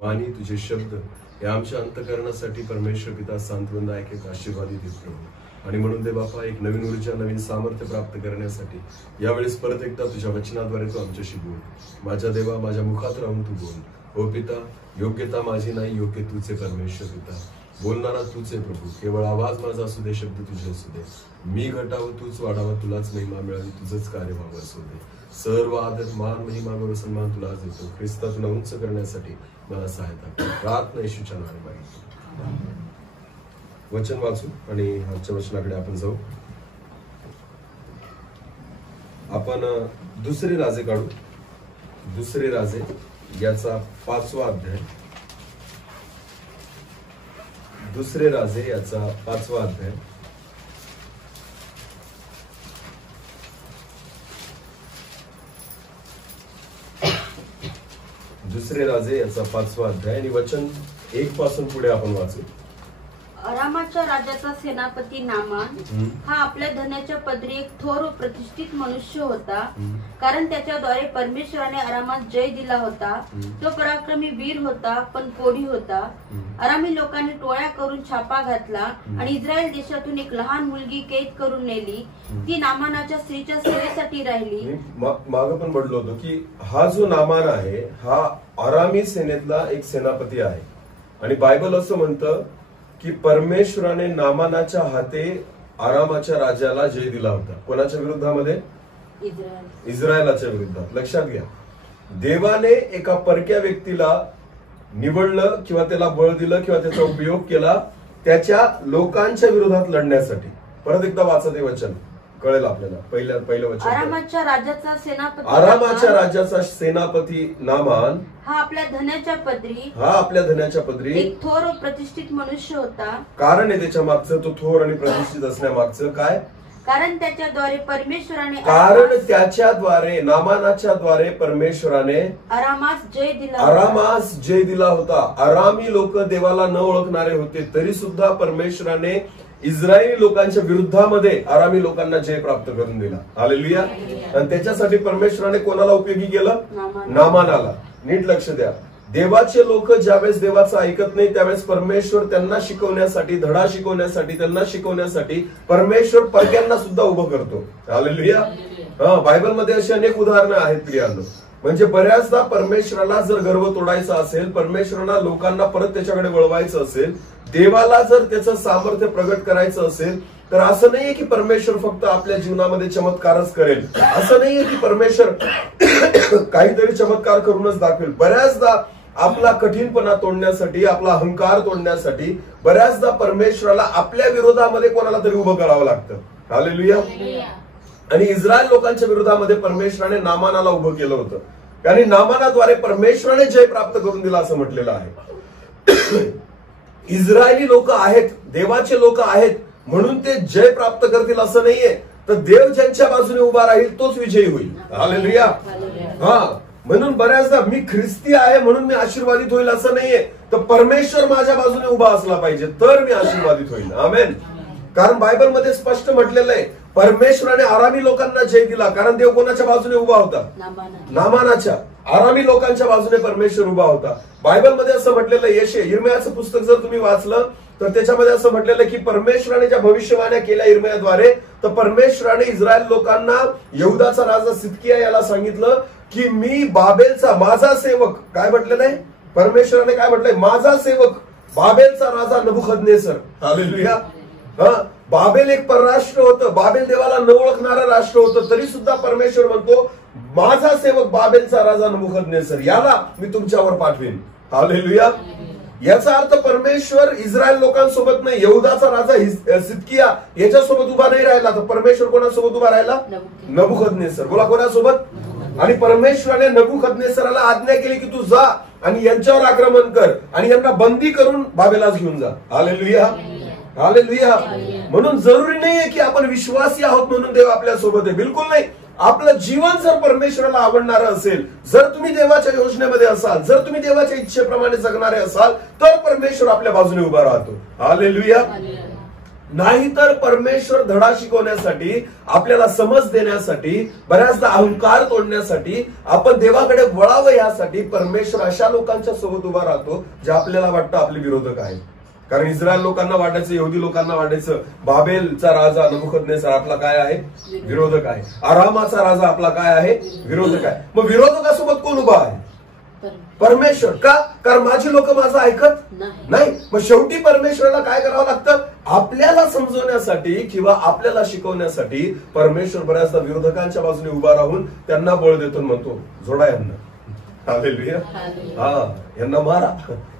वाणी तुझे शब्द हे आमच्या अंतःकरणासाठी परमेश्वर पिता सांत्वनदायक एक आशीर्वादित प्रभू. आणि म्हणून दे बापा एक नवीन ऊर्जा नवीन सामर्थ्य प्राप्त करण्यासाठी यावेळेस परत एकदा तुझ्या वचनाद्वारे तू आमच्याशी बोल. माझ्या देवा माझ्या मुखात राहून तू बोल. हो पिता, योग्यता माझी नाही, योग्य तूचे परमेश्वर पिता. बोलणारा तूचे प्रभू. केवळ आवाज माझा असू दे, शब्द तुझे असू दे. मी घटावं तूच वाढावं, तुलाच महिमा मिळावी, तुझंच कार्य व्हावं असू दे. सर्व आदर मान महिमा गौरव सन्मान तुलाच देतो. ख्रिस्ता तुला उंच करण्यासाठी मला सहायता कर. प्रार्थना येशूच्या नावाने मागितली. वचन वाचू आणि आजच्या वचनाकडे आपण जाऊ. आपण दुसरे राजे काढू. दुसरे राजे याचा 5वा अध्याय. दुसरे राजे याचा 5वा अध्याय. दुसरे राजे याचा 5वा अध्याय आणि वचन 1 पासून पुढे आपण वाचू. अरामाच्या राजाचा सेनापती नामान हा आपल्या धनाच्या पदरी एक थोर व प्रतिष्ठित मनुष्य होता, कारण त्याच्याद्वारे परमेश्वराने अरामात जय दिला होता. तो पराक्रमी वीर होता, पण कोढी होता. अरामी लोकांनी टोळ्या करून छापा घातला आणि इस्रायल देशातून एक लहान मुलगी कैद करून नेली. ती नामानाच्या स्त्रीच्या सेवेसाठी राहिली. मागं पण म्हटलं होतं की हा जो नामान आहे हा अरामी सेनेतला एक सेनापती आहे. आणि बायबल असं म्हणतं की परमेश्वराने नामानाच्या हाते आरामाच्या राजाला जय दिला होता. कोणाच्या विरुद्धामध्ये? इस्रायलाच्या विरुद्धात. लक्षात घ्या, देवाने एका परक्या व्यक्तीला निवडलं किंवा त्याला बळ दिलं किंवा त्याचा उपयोग केला त्याच्या लोकांच्या विरोधात लढण्यासाठी. परत एकदा वाचा ते वचन, कळेल आपल्याला. पहिलं वचन. अरामाच्या राजाचा सेनापती अरामाच्या राजाचा सेनापती नामान हा आपल्या धनाच्या पदरी एक थोर व प्रतिष्ठित मनुष्य होता. कारण आहे त्याच्या मागचं, तो थोर आणि प्रतिष्ठित असण्यामागचं काय? कारण त्याच्याद्वारे नामानाच्या द्वारे परमेश्वराने अरामास जय दिला होता. अरामी लोक देवाला न ओळखणारे होते, तरी सुद्धा परमेश्वराने इस्रायली लोकांच्या विरुद्धामध्ये आरामी लोकांना जय प्राप्त करून दिला. हालेलुया. आणि त्याच्यासाठी परमेश्वराने कोणाला उपयोगी केलं? नामानाला. नीट लक्ष द्या, देवाचे लोक ज्यावेळेस देवाचं ऐकत नाही त्यावेळेस परमेश्वर त्यांना शिकवण्यासाठी, धडा शिकवण्यासाठी, त्यांना शिकवण्यासाठी परमेश्वर परक्यांना सुद्धा उभं करतो. हालेलुया. बायबलमध्ये अशी अनेक उदाहरणं आहेत प्रियांनो. म्हणजे बऱ्याचदा परमेश्वराला जर गर्व तोडायचा असेल, परमेश्वराला लोकांना परत त्याच्याकडे वळवायचं असेल, देवाला जर त्याचं सामर्थ्य प्रगट करायचं असेल, तर असं नाहीये की परमेश्वर फक्त आपल्या जीवनामध्ये चमत्कारच करेल. असं नाहीये की परमेश्वर काहीतरी चमत्कार करूनच दाखवेल. बऱ्याचदा आपला कठीणपणा तोडण्यासाठी, आपला अहंकार तोडण्यासाठी बऱ्याचदा परमेश्वराला आपल्या विरोधामध्ये कोणाला तरी उभं करावं लागतं. हालेलुया. आणि इस्रायल लोकांच्या विरोधामध्ये परमेश्वराने नामानाला उभं केलं होतं आणि नामानाद्वारे परमेश्वराने जय प्राप्त करून दिला असं म्हटलेलं आहे. इस्रायली लोक आहेत, देवाचे लोक आहेत म्हणून ते जय प्राप्त करतील असं नाहीये. तर देव ज्यांच्या बाजूने उभा राहील तोच विजयी होईल. हालेलुया. म्हणून बऱ्याचदा मी ख्रिस्ती आहे म्हणून मी आशीर्वादित होईल असं नाहीये. तर परमेश्वर माझ्या बाजूने उभा असला पाहिजे तर मी आशीर्वादित होईल. आमेन. कारण बायबलमध्ये स्पष्ट म्हटलेलं आहे परमेश्वराने आरामी लोकांना जय दिला. कारण देव कोणाच्या बाजूने उभा होता? नामानाच्या. आरामी लोकांच्या बाजूने परमेश्वर उभा होता. बायबलमध्ये असं म्हटलेलं आहे, यिर्मयाचं पुस्तक जर तुम्ही वाचलं तर त्याच्यामध्ये असं म्हटलेलं की परमेश्वराने ज्या भविष्यवाण्या केल्या यिर्मयाद्वारे, तर परमेश्वराने इस्रायल लोकांना, यहूदाचा राजा सिदकिया याला सांगितलं की मी बाबेलचा माझा सेवक, काय म्हटलेलं आहे परमेश्वराने, काय म्हटलंय? माझा सेवक बाबेलचा राजा नबुखदनेसर. हालेलुया. बाबेल एक परराष्ट्र होतं, बाबेल देवाला न ओळखणारं राष्ट्र होतं, तरी सुद्धा परमेश्वर म्हणतो माझा सेवक बाबेलचा राजा नबुखदनेसर याला मी तुमच्यावर पाठवेन. हालेलुया. याचा अर्थ परमेश्वर इस्रायल लोकांसोबत नाही, यहूदाचा राजा सिदकिया याच्यासोबत उभा नाही राहिला, तर परमेश्वर कोणासोबत उभा राहिला? नबुखदनेसर. बोला, कोणासोबत? आणि परमेश्वराने नबुखदनेसराला आज्ञा केली की तू जा आणि यांच्यावर आक्रमण कर आणि यांना बंदी करून बाबेलाच घेऊन जा. हालेलुया. हालेलुया. म्हणून जरुरी नाहीये की आपण विश्वासी आहोत म्हणून देव आपल्या सोबत आहे. बिलकुल नाही. आपलं जीवन जर परमेश्वराला आवडणारं असेल, जर तुम्ही देवाच्या योजनेमध्ये असाल, जर तुम्ही देवाच्या इच्छेप्रमाणे जगणारे असाल, तर परमेश्वर आपल्या बाजूने उभा राहतो. हालेलुया. नाहीतर परमेश्वर धडा शिकवण्यासाठी, आपल्याला समज देण्यासाठी, बऱ्याचदा अहंकार तोडण्यासाठी, आपण देवाकडे वळावं यासाठी परमेश्वर अशा लोकांच्या सोबत उभा राहतो जे आपल्याला वाटतं आपले विरोधक आहेत. कारण इस्रायल लोकांना वाटायचं, यहुदी लोकांना वाटायचं बाबेलचा राजा नबुकदनेस्सर आपला काय आहे? विरोधक आहे. आरामाचा राजा आपला काय आहे? विरोधक आहे. मग विरोधकासोबत कोण उभा आहे? परमेश्वर. का? कारण माझी लोक माझं ऐकत नाही. मग शेवटी परमेश्वराला काय करावं लागतं? आपल्याला समजवण्यासाठी किंवा आपल्याला शिकवण्यासाठी परमेश्वर बऱ्याचदा विरोधकांच्या बाजूने उभा राहून त्यांना बळ देतो, म्हणतो जोडा यांना. हालेलुया. हा, यांना मारा,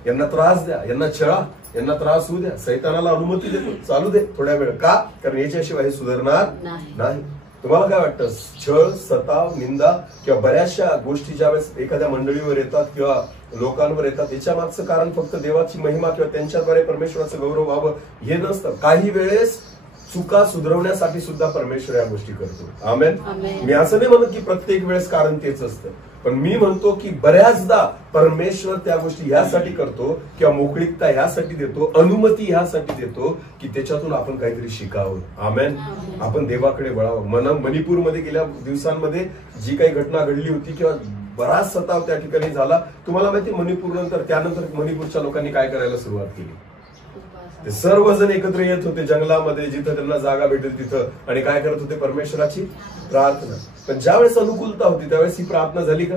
यांना त्रास द्या, यांना छळा, यांना त्रास होऊ द्या, सैतानाला अनुमती देतो, चालू दे थोड्या वेळ. का? कारण याच्याशिवाय हे सुधारणार नाही. तुम्हाला काय वाटतं? छळ, सताव, निंदा किंवा बऱ्याचशा गोष्टी ज्यावेळेस एखाद्या मंडळीवर येतात किंवा लोकांवर येतात, याच्या मागचं कारण फक्त देवाची महिमा किंवा त्यांच्याद्वारे परमेश्वराचं गौरव व्हावं हे नसतं. काही वेळेस चुका सुधारवण्यासाठी सुद्धा परमेश्वर या गोष्टी करतो. आमेन. मी असं नाही म्हणत की प्रत्येक वेळेस कारण तेच असतं, पण मी म्हणतो की बऱ्याचदा परमेश्वर त्या गोष्टी ह्यासाठी करतो किंवा मोकळीकता ह्यासाठी देतो, अनुमती ह्यासाठी देतो की त्याच्यातून आपण काहीतरी शिकावं. आमेन. आपण देवाकडे वळावं. मणिपूरमध्ये गेल्या दिवसांमध्ये जी काही घटना घडली होती किंवा बराच सताव त्या ठिकाणी झाला, तुम्हाला माहिती मणिपूर नंतर त्यानंतर मणिपूरच्या लोकांनी काय करायला सुरुवात केली? ते सर्वजण एकत्र येत होते जंगलामध्ये, जिथं त्यांना जागा भेटेल तिथं, आणि काय करत होते? परमेश्वराची प्रार्थना. पण ज्यावेळेस अनुकूलता होती त्यावेळेस ही प्रार्थना झाली का?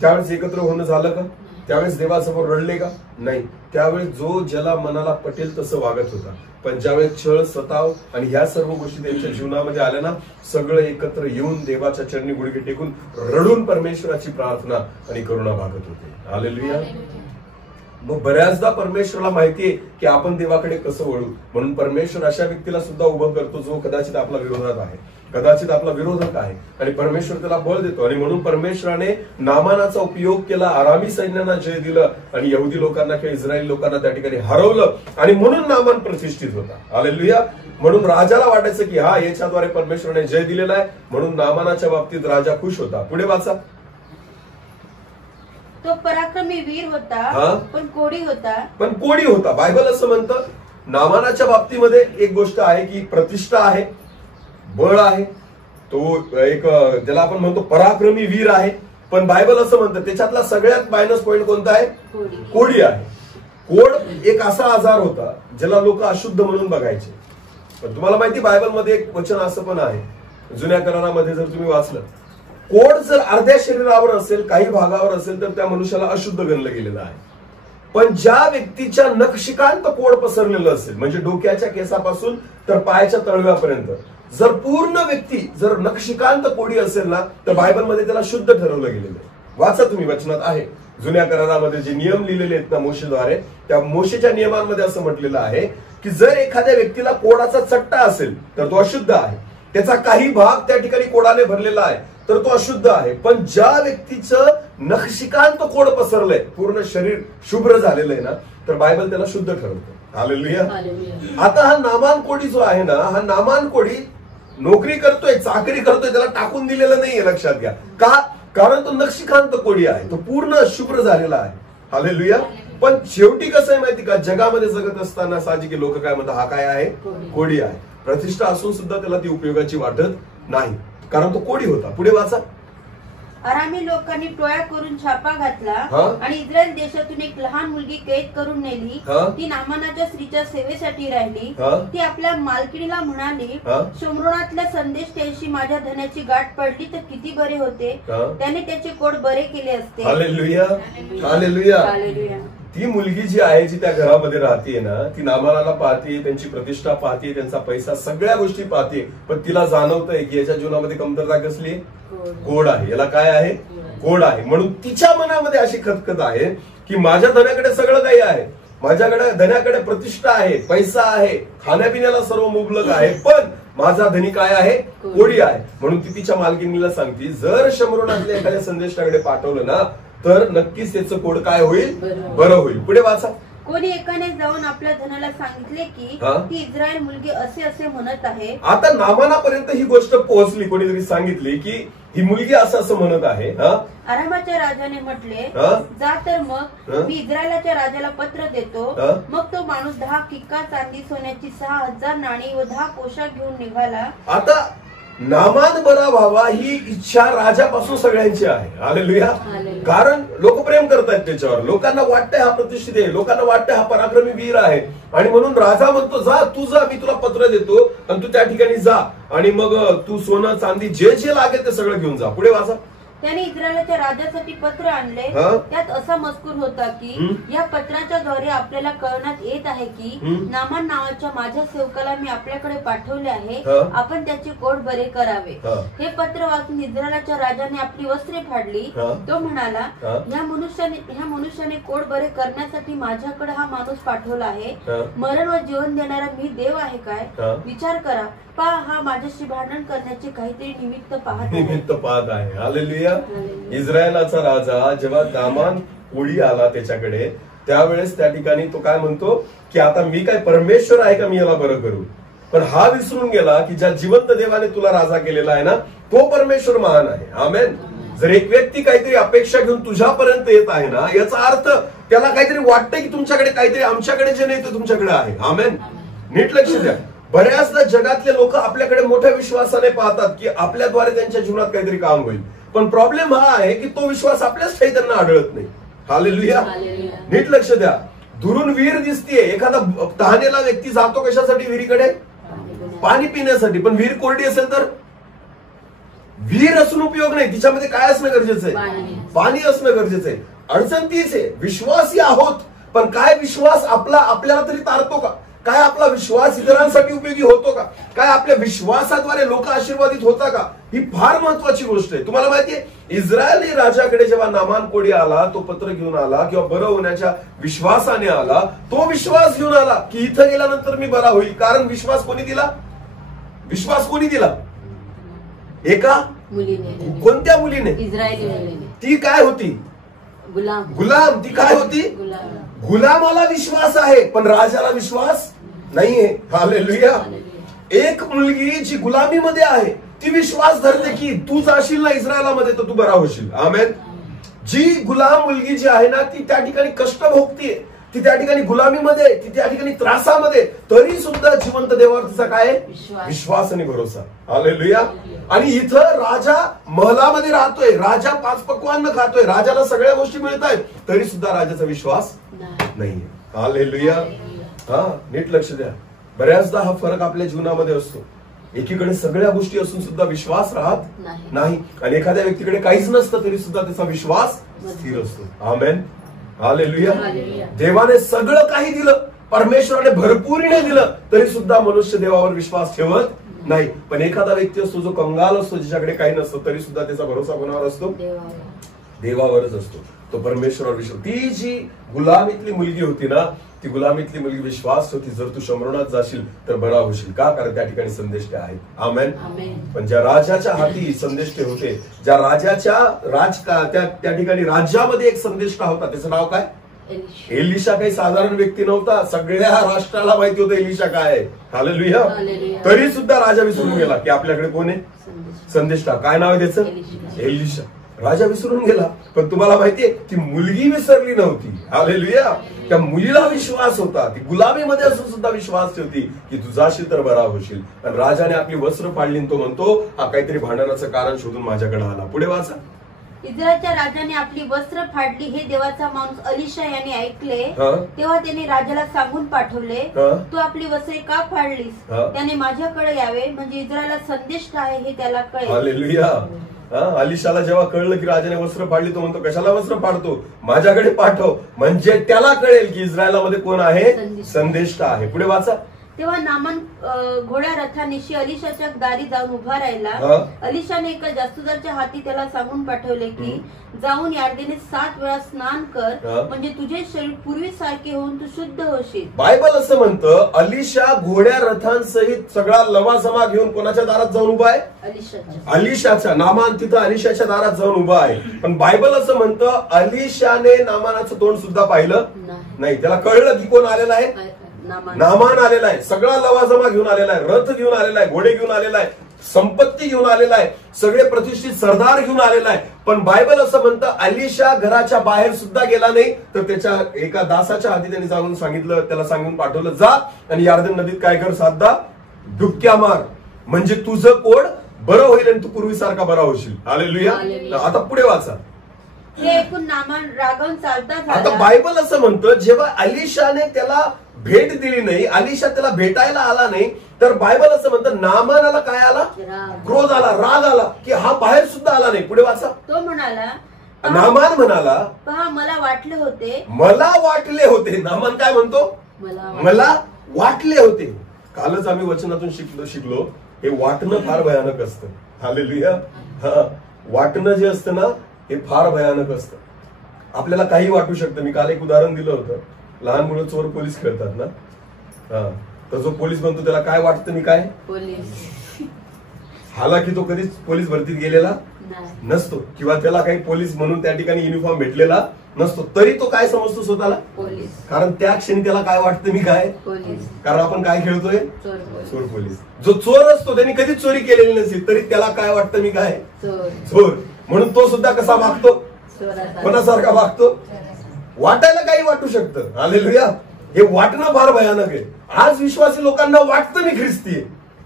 त्यावेळेस एकत्र होणं झालं का? त्यावेळेस देवासमोर रडले का? नाही. त्यावेळेस जो ज्याला मनाला पटेल तसं वागत होता. पण ज्यावेळेस छळ, सताव आणि ह्या सर्व गोष्टी त्यांच्या जीवनामध्ये आल्या ना, सगळं एकत्र येऊन देवाच्या चरणी गुडघे टेकून रडून परमेश्वराची प्रार्थना आणि करुणा भागत होते. हालेलुया. मग बऱ्याचदा परमेश्वराला माहितीये की आपण देवाकडे कसं वळू, म्हणून परमेश्वर अशा व्यक्तीला सुद्धा उभं करतो जो कदाचित आपला विरोधात आहे, कदाचित आपला विरोधक आहे, आणि परमेश्वर त्याला बळ देतो. आणि म्हणून परमेश्वराने नामानाचा उपयोग केला, आरामी सैन्यांना जय दिलं आणि यहुदी लोकांना किंवा इस्रायली लोकांना त्या ठिकाणी हरवलं, आणि म्हणून नामान प्रतिष्ठित होता. हालेलुया. म्हणून राजाला वाटायचं की हा याच्याद्वारे परमेश्वराने जय दिलेला आहे, म्हणून नामानाच्या बाबतीत राजा खुश होता. पुढे वाचा. तो पराक्रमी वीर होता, पण कोडी होता. बायबल असं म्हणतं. नामानाच्या बाबतीमध्ये एक गोष्ट आहे की प्रतिष्ठा आहे, बळ आहे, तो एक ज्याला आपण म्हणतो पराक्रमी वीर आहे. पण बायबल असं म्हणतं त्याच्यातला सगळ्यात मायनस पॉइंट कोणता आहे? कोडी आहे. कोड एक असा आजार होता ज्याला लोक अशुद्ध म्हणून बघायचे. पण तुम्हाला माहिती बायबलमध्ये एक वचन असं पण आहे, जुन्या करारामध्ये जर तुम्ही वाचलं, कोड जर अर्ध्या शरीरावर असेल, काही भागावर असेल, तर त्या मनुष्याला अशुद्ध गणलं गेलेलं आहे. पण ज्या व्यक्तीच्या नखशिकांत कोड पसरलेलं असेल, म्हणजे डोक्याच्या केसापासून तर पायाच्या तळव्यापर्यंत, जर पूर्ण व्यक्ती जर नखशिकांत कोडी असेल ना, तर बायबलमध्ये त्याला शुद्ध ठरवलं गेलेलं आहे. वाचा तुम्ही, वचनात आहे. जुन्या करारामध्ये जे नियम लिहिलेले आहेत ना मोशेद्वारे, त्या मोशेच्या नियमांमध्ये असं म्हटलेलं आहे की जर एखाद्या व्यक्तीला कोडाचा चट्टा असेल तर तो अशुद्ध आहे, त्याचा काही भाग त्या ठिकाणी कोडाने भरलेला आहे तर तो अशुद्ध आहे. पण ज्या व्यक्तीचं नखशिकांत कोड पसरलंय, पूर्ण शरीर शुभ्र झालेलं आहे ना, तर बायबल त्याला शुद्ध ठरवतं. हालेलुया. आता हा नामान कोडी जो आहे ना, हा नामान कोडी नोकरी करतोय, चाकरी करतोय, त्याला टाकून दिलेलं नाहीये, लक्षात घ्या. का? कारण तो नखशिकांत कोडी आहे, तो पूर्ण शुभ्र झालेला आहे. हालेलुया. पण शेवटी कसं आहे माहिती का, जगामध्ये जगत असताना साहजिक लोक काय म्हणतात, हा काय आहे? कोडी आहे. प्रतिष्ठा असून सुद्धा त्याला ती उपयोगाची वाटत नाही, कारण तो कोडी होता. पुढे वाचा. आरामी लोकांनी टोळ्या करून छापा घातला आणि इस्रायल देशातून एक लहान मुलगी कैद करून नेली. ती नामानाच्या स्त्रीच्या सेवेसाठी राहिली. ती आपल्या मालकिणीला म्हणाली, शोमरोनातल्या संदेष्टाशी माझ्या धनाची गाठ पडली तर किती बरे होते, त्याने त्याचे कोड बरे केले असते. हालेलुया. हालेलुया. ती मुलगी जी आहे, जी त्या घरामध्ये राहते ना, ती नामानाला पाहते, त्यांची प्रतिष्ठा पाहते, त्यांचा पैसा, सगळ्या गोष्टी पाहते, पण तिला जाणवतंय की याच्या जीवनामध्ये कमतरता कसली? कोड आहे. याला काय आहे? कोड आहे. म्हणून तिच्या मनामध्ये अशी खतखत आहे की माझ्या धन्याकडे सगळं काही आहे, माझ्याकडे धन्याकडे प्रतिष्ठा आहे, पैसा आहे, खाण्यापिण्याला सर्व मुबलक आहे, पण माझा धनी काय आहे? कोडी आहे. म्हणून ती तिच्या मालकिनीला सांगते, जर शमरोनातल्या एखाद्या संदेशाकडे पाठवलं ना, तर नक्कीच त्याचं कोड काय होईल? बरं होईल. पुढे वाचा. कोणी एकाने जाऊन आपल्या धनाला सांगितले की ती इस्रायल मुलगी असे असे म्हणत आहे. आता नामानापर्यंत ही गोष्ट पोहोचली, कोणीतरी सांगितली की ही मुलगी असं म्हणत आहे. अरामाच्या राजाने म्हटले, हा? जा तर मग मी इस्रायलाच्या राजाला पत्र देतो. हा? मग तो माणूस 10 किक्का चांदी सोन्याची 6000 नाणी व 10 पोशाख घेऊन निघाला. आता नामान बरा व्हावा ही इच्छा राजापासून सगळ्यांची आहे. हालेलुया. कारण लोक प्रेम करतायत त्याच्यावर, लोकांना वाटतंय हा प्रतिष्ठित आहे, लोकांना वाटतंय हा पराक्रमी वीर आहे, आणि म्हणून राजा म्हणतो जा तू जा, मी तुला पत्र देतो आणि तू त्या ठिकाणी जा आणि मग तू सोनं चांदी जे जे लागेल ते सगळं घेऊन जा. पुढे वाचा. त्याने इस्रायलाच्या राजासाठी पत्र आणले. हा? त्यात असा मजकूर होता की या पत्राच्या द्वारे आपल्याला कळण्यात येत आहे की नामान नावाच्या माझ्या सेवकाला मी आपल्याकडे पाठवले आहे. हा? आपण त्याचे कोड बरे करावे. हा? हे पत्र वाचून इस्रायलाच्या राजाने आपली वस्त्रे फाडली. हा? तो म्हणाला, हा? ह्या मनुष्याने कोड बरे करण्यासाठी माझ्याकडे हा माणूस पाठवला आहे. हा? मरण व जीवन देणारा मी देव आहे काय? हा? विचार करा. पहा, हा माझ्याशी भांडण करण्याचे काहीतरी निमित्त पाहत आहे. हालेलुया. इस्रायलाचा राजा जेव्हा नामान कोडी आला त्याच्याकडे, त्यावेळेस त्या ठिकाणी तो काय म्हणतो की आता मी काय परमेश्वर आहे का मी याला बरं करू? पण हा विसरून गेला की ज्या जिवंत देवाने तुला राजा केलेला आहे ना, तो परमेश्वर महान आहे. आमेन. जर एक व्यक्ती काहीतरी अपेक्षा घेऊन तुझ्यापर्यंत येत आहे ना, याचा अर्थ त्याला काहीतरी वाटतं की तुमच्याकडे काहीतरी आमच्याकडे जे नाही ते तुमच्याकडे आहे. आमेन. नीट लक्ष द्या. बऱ्याचदा जगातले लोक आपल्याकडे मोठ्या विश्वासाने पाहतात की आपल्याद्वारे त्यांच्या जीवनात काहीतरी काम होईल, पण प्रॉब्लेम हा आहे की तो विश्वास आपल्याच काही त्यांना आढळत नाही. हालेलुया. नीट लक्ष द्या. दुरून विहीर दिसतीये, एखादा तहानेला व्यक्ती जातो कशासाठी? विहिरीकडे, पाणी पिण्यासाठी. पण विहीर कोरडी असेल तर विहीर असून उपयोग नाही, तिच्यामध्ये काय असणं गरजेचं आहे? पाणी असणं गरजेचं आहे. अडचण तीच आहे, विश्वासी आहोत पण काय विश्वास आपल्याला तरी तारतो का? काय आपला विश्वास इतरांसाठी उपयोगी होतो का? काय आपल्या विश्वासाद्वारे लोक आशीर्वादित होता का? ही फार महत्वाची गोष्ट आहे. तुम्हाला माहितीये, इस्रायली राजाकडे जेव्हा नामान कोडी आला, तो पत्र घेऊन आला किंवा बरं होण्याच्या विश्वासाने आला, तो विश्वास घेऊन आला की इथं गेल्यानंतर मी बरा होईल. कारण विश्वास कोणी दिला? विश्वास कोणी दिला? एका मुलीने. कोणत्या मुलीने? इस्रायली मुलीने. ती काय होती? गुलाम. ती काय होती? गुलामाला विश्वास आहे पण राजाला विश्वास नाहीये. हालेलुया. एक मुलगी जी गुलामीमध्ये आहे ती विश्वास धरते की तू जाशील ना इस्रायलामध्ये तर तू बरा होशील. आमेन. जी गुलाम मुलगी जी आहे ना, ती त्या ठिकाणी कष्ट भोगतीये, ती त्या ठिकाणी गुलामीमध्ये, ती त्या ठिकाणी त्रासामध्ये, तरी सुद्धा जिवंत देवावर तिचा काय? विश्वास आणि भरोसा. हालेलुया. आणि इथं राजा महलामध्ये राहतोय, राजा 5 पक्वान्न खातोय, राजाला सगळ्या गोष्टी मिळत आहेत, तरी सुद्धा राजाचा विश्वास नाहीये. हालेलुया. हा, नीट लक्ष द्या. बऱ्याचदा हा फरक आपल्या जीवनामध्ये असतो. एकीकडे सगळ्या गोष्टी असून सुद्धा विश्वास राहत नाही, आणि एखाद्या व्यक्तीकडे काहीच नसतं तरी सुद्धा त्याचा विश्वास स्थिर असतो. आमेन. हालेलुया. देवाने सगळं काही दिलं, परमेश्वराने भरपुरीने दिलं, तरी सुद्धा मनुष्य देवावर विश्वास ठेवत नाही. पण एखादा व्यक्ती असतो जो कंगाल असतो, ज्याच्याकडे काही नसतं, तरी सुद्धा त्याचा भरोसा कोणावर असतो? देवावरच असतो. तो परमेश्वरावर विश्वास. ती जी गुलामीतली मुलगी होती ना, ती गुलामीतली मुलगी विश्वास होती, जर तू शमरोनात जाशील तर बरा होशील. का? कारण त्या ठिकाणी संदेष्टे आहेत. आमेन. पण ज्या राजाच्या हाती संदेष्टे होते, ज्या राजाच्या त्या ठिकाणी राज्यामध्ये एक संदेष्टा होता, त्याचं नाव काय? एलिशा. काही साधारण व्यक्ती नव्हता, सगळ्या राष्ट्राला माहिती होतं एलिशा काय आहे. हालेलुया. तरी सुद्धा राजा विसरून गेला की आपल्याकडे कोण आहे? संदेष्टा. काय नाव आहे त्याचं? एलिशा. राजा विसरून गेला. पण तुम्हाला माहितीये, ती मुलगी विसरली नव्हती. हालेलुया. त्या मुलीला विश्वास होता, ती गुलामीमध्ये असून सुद्धा विश्वास ठेवती की तू जाशील तर बरा होशील. आणि राजाने आपली वस्त्र फाडली, तो म्हणतो हा काहीतरी भांडणाचं कारण शोधून माझ्याकडे आला. पुढे वाचा. इस्रायलच्या राजाने आपली वस्त्र फाडली हे देवाचा माणूस अलिशा याने ऐकले. तेव्हा त्याने राजाला सांगून पाठवले, तू आपली वस्त्रे का फाडलीस? त्याने माझ्याकडे यावे, म्हणजे इस्रायला संदेष्ट आहे हे त्याला कळेल. हालेलुया. अलिशाला जेव्हा कळलं की राजाने वस्त्र फाडली, तो म्हणतो कशाला वस्त्र फाडतो? माझ्याकडे पाठव, म्हणजे त्याला कळेल की इस्रायलामध्ये कोण आहे? संदेष्ट आहे. पुढे वाचा. तेव्हा नामान घोड्या रथानिशी अलिशाच्या दारी जाऊन उभा राहिला. अलिशाने एका जास्तूदाराच्या हाती त्याला सांगून पाठवले की जाऊन यार्देने 7 वेळा स्नान कर, म्हणजे तुझे शरीर पूर्वीसारखे होऊन तू शुद्ध होशील. बायबल असं म्हणतं, अलिशा घोड्या रथांसहित सगळा लवाजमा घेऊन कोणाच्या दारात जाऊन उभा आहे? अलिशाच्या. नामान तिथं अलिशाच्या दारात जाऊन उभा आहे. पण बायबल असं म्हणतं, अलिशाने नामानाचं तोंड सुद्धा पाहिलं नाही. त्याला कळलं की कोण आलेला आहे? नामान आलेला आहे. सगळा लवाजमा घेऊन आलेला आहे, रथ घेऊन आलेला आहे, घोडे घेऊन आलेला आहे, संपत्ती घेऊन आलेला आहे, सगळे प्रतिष्ठित सरदार घेऊन आलेला आहे. पण बायबल असं म्हणतं अलिशा घराच्या बाहेर सुद्धा गेला नाही, तर त्याच्या एका दासाच्या आधी त्यांनी जाऊन सांगितलं, त्याला सांगून पाठवलं, जा आणि यार्दन नदीत काय कर, 7दा डुबक्या मार, म्हणजे तुझं पोट बरं होईल आणि तू पूर्वीसारखा बरा होशील. हालेलुया. आता पुढे वाचा. हे ऐकून नामान रागावून चालता आता झाला. बायबल असं म्हणतं जेव्हा अलिशाने त्याला भेट दिली नाही, अलिशा त्याला भेटायला आला नाही, तर बायबल असं म्हणतं नामानाला काय आला, क्रोध आला, राग आला, की हा बाहेर सुद्धा आला नाही. पुढे वाचा. तो म्हणाला, नामान म्हणाला, पहा मला वाटले होते, मला वाटले होते. नामान काय म्हणतो, मला वाटले होते. कालच आम्ही वचनातून शिकलो हे वाटणं फार भयानक असतं. हालेलुया. वाटणं जे असतं ना हे फार भयानक असतं. आपल्याला काही वाटू शकतं. मी काल एक उदाहरण दिलं होतं, लहान मुलं चोर पोलीस खेळतात ना, तर जो पोलीस बनतो त्याला काय वाटतं, मी काय पोलीस. हालाकी तो कधीच पोलीस भरतीत गेलेला नसतो, किंवा त्याला काही पोलीस म्हणून त्या ठिकाणी युनिफॉर्म भेटलेला नसतो, तरी तो काय समजतो स्वतःला पोलीस. कारण त्या क्षणी त्याला काय वाटतं, मी काय पोलीस. कारण आपण काय खेळतोय, चोर पोलीस. जो चोर असतो त्यांनी कधीच चोरी केलेली नसेल, तरी त्याला काय वाटतं, मी काय चोर. म्हणून तो सुद्धा कसा वागतो, कोणासारखा वागतो, वाटायला काही वाटू शकतं. हालेलुया. हे वाटणं फार भयानक आहे. आज विश्वासी लोकांना वाटतं मी ख्रिस्ती आहे,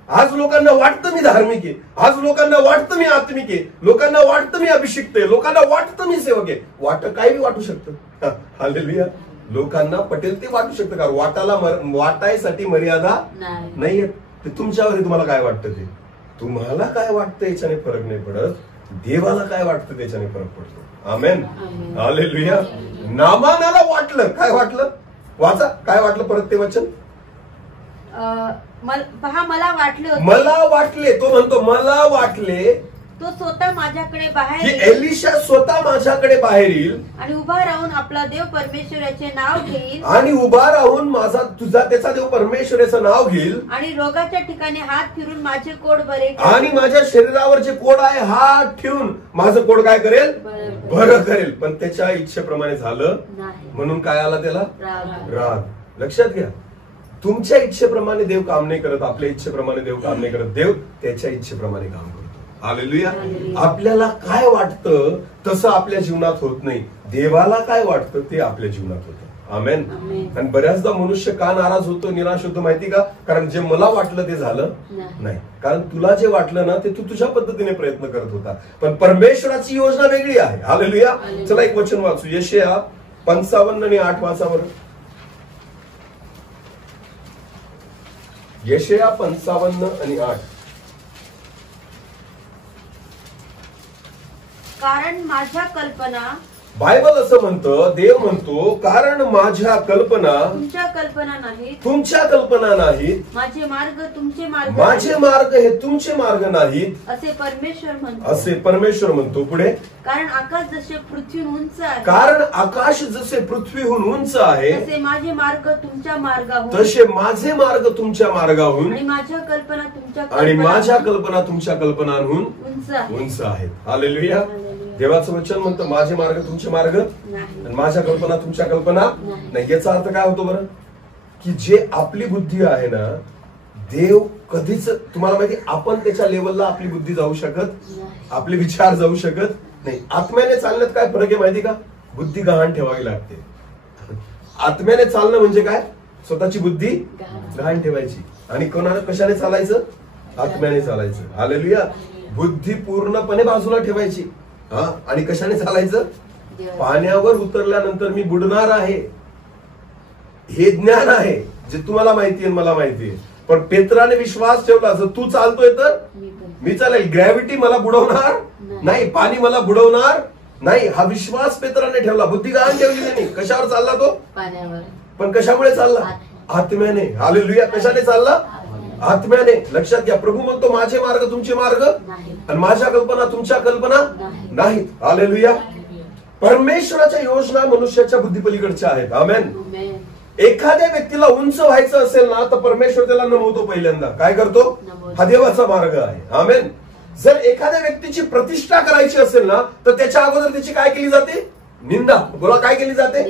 आज लोकांना वाटतं मी धार्मिक आहे, आज लोकांना वाटतं मी आत्मिक आहे, लोकांना वाटतं मी अभिषिक्त आहे, लोकांना वाटतं मी सेवक आहे. काही वाटू शकतं. हालेलुया. लोकांना पटेल ते वाटू शकतं, कारण वाटायसाठी मर्यादा नाहीये. ते तुमच्यावर, तुम्हाला काय वाटतं ते, तुम्हाला काय वाटतं याच्याने फरक नाही पडत, देवाला काय वाटतं त्याच्याने फरक पडतो. आमेन. हालेलुया. नामानाला वाटलं, काय वाटलं, वाचा काय वाटलं परत ते वचन. पहा मला वाटले होते, मला वाटले. तो म्हणतो मला वाटले, तो स्वतः माझ्याकडे की बाहेर एलिशा स्वतः माझ्याकडे बाहेर येईल आणि उभा राहून आपला देव परमेश्वराचे नाव घेईल, आणि उभा राहून त्याचा देव परमेश्वराचं नाव घेईल, आणि रोगाच्या ठिकाणी हात फिरून माझे कोड बरे आणि माझ्या शरीरावर जे कोड आहे हात ठेवून माझं कोड काय करेल, बरं करेल. पण त्याच्या इच्छेप्रमाणे झालं नाही. म्हणून काय आला त्याला, राग. राग. लक्षात घ्या, तुमच्या इच्छेप्रमाणे देव काम नाही करत, आपल्या इच्छेप्रमाणे देव काम नाही करत, देव त्याच्या इच्छेप्रमाणे काम करतो. हालेलुया. आपल्याला काय वाटतं तसं आपल्या जीवनात होत नाही, देवाला काय वाटतं ते आपल्या जीवनात होतं. आमेन. आणि बऱ्याचदा मनुष्य का नाराज होतो, निराश होतो माहिती का, कारण जे मला वाटलं ते झालं नाही. कारण तुला जे वाटलं ना ते तू तुझ्या पद्धतीने प्रयत्न करत होता, पण परमेश्वराची योजना वेगळी आहे. हालेलुया. चला एक वचन वाचू, यशाया 55 आणि 8 वाचावर. यशाया 55 आणि 8. कारण माझ्या कल्पना, बायबल असं म्हणतं, देव म्हणतो, कारण माझ्या कल्पना तुमच्या कल्पना नाहीत, तुमच्या कल्पना नाहीत, माझे मार्ग तुमचे मार्ग माझे मार्ग हे तुमचे मार्ग नाहीत, असे परमेश्वर म्हणतो. असे परमेश्वर म्हणतो. पुढे, कारण आकाश जसे पृथ्वीहून उंच आहे, कारण आकाश जसे पृथ्वीहून उंच आहे, तसे माझे मार्ग तुमच्या मार्गाहून, तसे माझे मार्ग तुमच्या मार्गाहून, आणि माझ्या कल्पना तुमच्या आणि माझ्या कल्पना तुमच्या कल्पनांहून उंच आहे. उंच आहेत. हालेलुया. देवाचं वचन म्हणतं माझे मार्ग तुमचे मार्ग आणि माझ्या कल्पना तुमच्या कल्पना नाही. याचा अर्थ काय होतो बरं, की जे आपली बुद्धी आहे ना, देव कधीच, तुम्हाला माहिती, आपण त्याच्या लेवलला आपली बुद्धी जाऊ शकत, आपले विचार जाऊ शकत नाही. आत्म्याने चालण्यात काय फरक आहे माहिती का, बुद्धी गहाण ठेवावी लागते. आत्म्याने चालणं म्हणजे काय, स्वतःची बुद्धी गहाण ठेवायची, आणि कशाने चालायचं, आत्म्याने चालायचं. हालेलुया. बुद्धी पूर्णपणे बाजूला ठेवायची, आणि कशाने चालायचं, पाण्यावर उतरल्यानंतर मी बुडणार आहे हे ज्ञान आहे, जे तुम्हाला माहिती आहे मला माहिती आहे. पण पेत्राने विश्वास ठेवला, जर तू चालतोय तर मी चालेल, ग्रॅव्हिटी मला बुडवणार नाही, पाणी मला बुडवणार नाही, हा विश्वास पेत्राने ठेवला. बुद्धी गहाण ठेवली त्यांनी. कशावर चालला तो, पाण्यावर. पण कशामुळे चालला, आत्म्याने. हालेलुया. कशाने चालला, आत्म्याने. लक्षात घ्या, प्रभू म्हणतो माझे मार्ग तुमचे मार्ग आणि माझ्या कल्पना तुमच्या कल्पना नाहीत. हालेलुया. परमेश्वराच्या योजना मनुष्याच्या बुद्धीपलीकडच्या आहेत. आमेन. एखाद्या व्यक्तीला उंच व्हायचं असेल ना, तर परमेश्वर त्याला नमवतो पहिल्यांदा. काय करतो, हा देवाचा मार्ग आहे. आमेन. जर एखाद्या व्यक्तीची प्रतिष्ठा करायची असेल ना, तर त्याच्या अगोदर त्याची काय केली जाते, निंदा. बोला, काय केली जाते.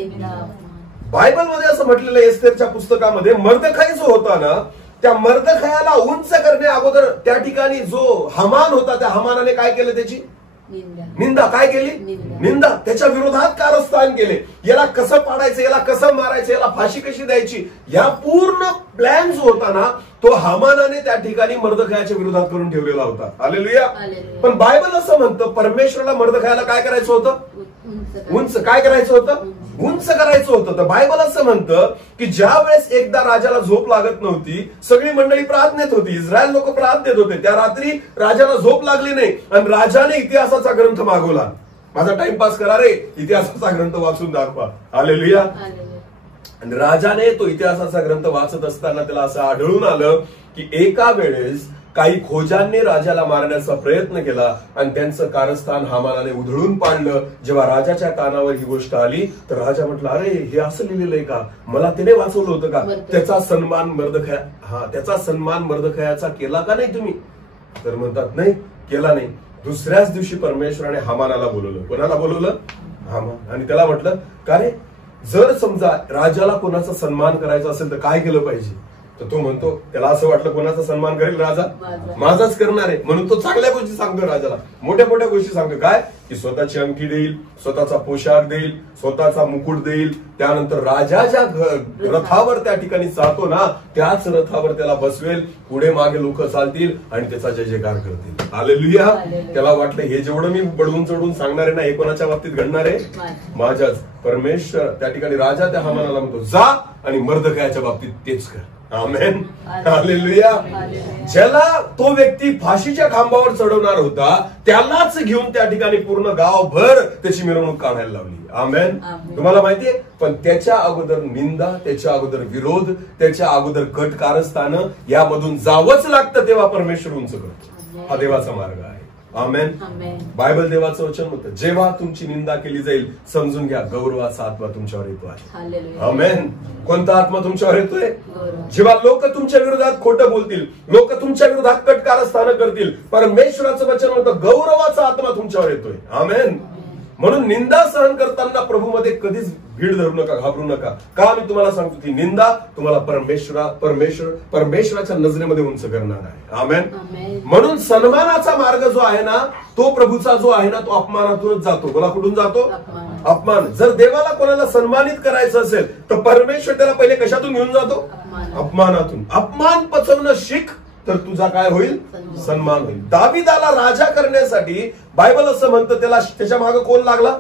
बायबलमध्ये असं म्हटलेलं आहे, एस्तेरच्या पुस्तकामध्ये, मर्दखाई जो होता ना, त्या मर्दखयाला उंच करण्या अगोदर त्या ठिकाणी जो हामान होता, त्या हामानाने काय केलं? त्याची निंदा. काय केली? निंदा. त्याच्या विरोधात कारस्थान केले. याला कसं पाडायचं, याला कसं मारायचं, याला फाशी कशी द्यायची, या पूर्ण प्लॅन जो होता ना, तो हामानाने त्या ठिकाणी मर्दखयाच्या विरोधात करून ठेवलेला होता. हालेलुया. पण बायबल असं म्हणतं, परमेश्वराला मर्दखयाला काय करायचं होतं? उंच. काय करायचं होतं? उंच करायचं होतं. तर बायबल असं म्हणतं की ज्या वेळेस एकदा राजाला झोप लागत नव्हती, सगळी मंडळी प्रार्थनेत होती, इस्रायल लोक प्रार्थनेत होते, त्या रात्री राजाला झोप लागली नाही आणि राजाने इतिहासाचा ग्रंथ मागवला. माझा टाइमपास करा रे, इतिहासाचा ग्रंथ वाचून दाखवा. हालेलुया. आणि राजाने तो इतिहासाचा ग्रंथ वाचत असताना त्याला असं आढळून आलं की एका वेळेस काही खोजांनी राजाला मारण्याचा प्रयत्न केला आणि त्यांचं कारस्थान हामानाने उधळून पाडलं. जेव्हा राजाच्या कानावर ही गोष्ट आली तर राजा म्हटलं, अरे हे असं लिहिलेलं आहे का? मला त्याने वाचवलं होतं का? त्याचा सन्मान मर्दखयाचा केला का नाही तुम्ही? तर म्हणतात नाही केला नाही. दुसऱ्याच दिवशी परमेश्वराने हामानाला बोलवलं. कोणाला बोलवलं? हामान. आणि त्याला म्हटलं, का रे, जर समजा राजाला कोणाचा सन्मान करायचा असेल तर काय केलं पाहिजे? तर तो म्हणतो, त्याला असं वाटलं कोणाचा सन्मान करेल राजा? माझाच करणार आहे. म्हणून तो चांगल्या गोष्टी सांगतो राजाला, मोठ्या मोठ्या गोष्टी सांगतो. काय? की स्वतःची अंगठी देईल, स्वतःचा पोशाख देईल, स्वतःचा मुकुट देईल. त्यानंतर राजाच्या रथावर त्या ठिकाणी जातो ना, त्याच रथावर त्याला बसवेल, पुढे मागे लोक चालतील आणि त्याचा जय जयकार करतील. हालेलुया. त्याला वाटलं हे जेवढं मी बडवून चढून सांगणार आहे ना, हे कोणाच्या बाबतीत घडणार आहे? माझ्याच. परमेश्वर त्या ठिकाणी राजा त्या हामानाला म्हणतो, जा आणि मर्दखयाच्या बाबतीत तेच कर. आमेन. हालेलुया. ज्याला तो व्यक्ती फाशीच्या खांबावर चढवणार होता, त्यालाच घेऊन त्या ठिकाणी पूर्ण गावभर त्याची मिरवणूक काढायला लावली. आमेन. तुम्हाला माहितीये, पण त्याच्या अगोदर निंदा, त्याच्या अगोदर विरोध, त्याच्या अगोदर कट कारस्थान यामधून जावंच लागतं, तेव्हा परमेश्वर उंच करतो. हा देवाचा मार्ग आहे. आमेन. बायबल देवाचं वचन होतं, जेव्हा तुमची निंदा केली जाईल समजून घ्या गौरवाचा आत्मा तुमच्यावर येतो आहे. आमेन. कोणता आत्मा तुमच्यावर येतोय? जेव्हा लोक तुमच्या विरोधात खोटं बोलतील, लोक तुमच्या विरोधात कट कारस्थान करतील, परमेश्वराचं वचन होतं गौरवाचा आत्मा तुमच्यावर येतोय. आमेन. म्हणून निंदा सहन करताना प्रभूमध्ये कधीच भीड धरू नका, घाबरू नका. का? मी तुम्हाला सांगतो, ती निंदा तुम्हाला परमेश्वराच्या नजरेमध्ये उंच करणार आहे. आमेन. म्हणून सन्मानाचा मार्ग जो आहे ना, तो प्रभूचा जो आहे ना, तो अपमानातूनच जातो. बोला, कुठून जातो? अपमान. जर देवाला कोणाला सन्मानित करायचं असेल तर परमेश्वर त्याला पहिले कशातून घेऊन जातो? अपमानातून. अपमान पचवणं शिक, तर तुझा काय होईल? सन्मान होईल. दाविदाला राजा करण्यासाठी बायबल असं म्हणतं, त्याला त्याच्या मागे कोण लागला?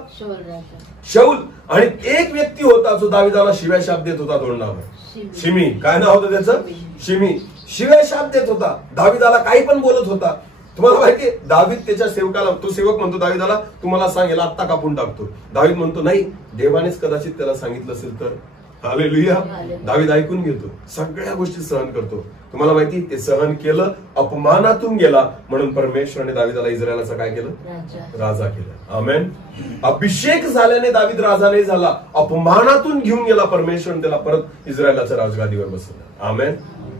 शौल. आणि एक व्यक्ती होता जो दाविदाला शिव्या शाप देत होता तोंडावर. शिमी. काय नाव होतं त्याचं? शिमी. शिव्या शाप देत होता, दाविदाला काही पण बोलत होता. तुम्हाला माहितीये, दावीद त्याच्या सेवकाला, तो सेवक म्हणतो दाविदाला, तुम्हाला सांगेल आत्ता कापून टाकतो. दावीद म्हणतो, नाही, देवानेच कदाचित त्याला सांगितलं असेल तर. हालेलुया. दावीद ऐकून घेतो, सगळ्या गोष्टी सहन करतो. तुम्हाला माहिती, ते सहन केलं, अपमानातून गेला, म्हणून परमेश्वराने दाविदाला इस्रायलाचा काय केलं? राजा केलं. आमेन. अभिषेक झाल्याने दावीद राजा नाही झाला, अपमानातून घेऊन गेला परमेश्वर, त्याला परत इस्रायलाच्या राजगादीवर बसवलं. आमेन.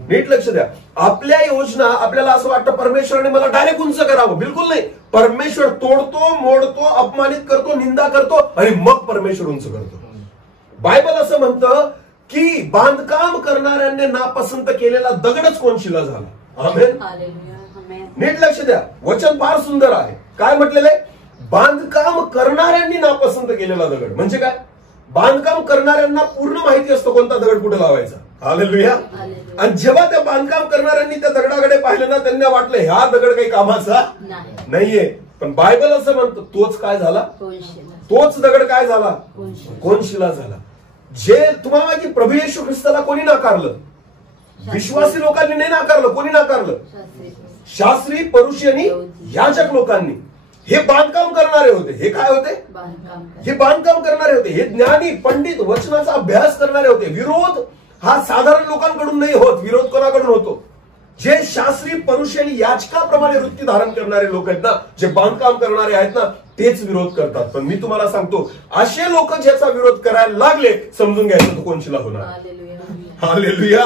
नीट लक्ष द्या. आपल्या योजना, आपल्याला असं वाटतं परमेश्वराने मला डायरेक्ट उंच करावं. बिलकुल नाही. परमेश्वर तोडतो, मोडतो, अपमानित करतो, निंदा करतो आणि मग परमेश्वर उंच करतो. बायबल असं म्हणतं की बांधकाम करणाऱ्यांनी नापसंत केलेला दगडच कोण शिला झाला. आमेन. नीट लक्ष द्या, वचन फार सुंदर आहे. काय म्हटलेलं आहे? बांधकाम करणाऱ्यांनी नापसंत केलेला दगड. म्हणजे काय? बांधकाम करणाऱ्यांना पूर्ण माहिती असतं कोणता दगड कुठे लावायचा. हालेलुया. आणि जेव्हा त्या बांधकाम करणाऱ्यांनी त्या दगडाकडे पाहिलं ना, त्यांना वाटलं ह्या दगड काही कामाचा नाहीये. पण बायबल असं म्हणतं, तोच काय झाला? तोच दगड काय झाला? कोण शिला झाला. जे तुम्हाला माहिती, प्रभू येशू ख्रिस्ताला कोणी नाकारलं? विश्वासी लोकांनी नाही नाकारलं. कोणी नाकारलं? शास्त्री, परुषी आणि याजक लोकांनी. हे बांधकाम करणारे होते. हे काय होते? हे बांधकाम करणारे होते. हे ज्ञानी, पंडित, वचनाचा अभ्यास करणारे होते. विरोध हा साधारण लोकांकडून नाही होत. विरोध कोणाकडून होतो? जे शास्त्री, परुषी आणि याचकाप्रमाणे वृत्ती धारण करणारे लोक आहेत ना, जे बांधकाम करणारे आहेत ना, तेच विरोध करतात. पण मी तुम्हाला सांगतो, असे लोक ज्याचा विरोध करायला लागले, समजून घ्यायचं तो कोण शिला होणार. हालेलुया.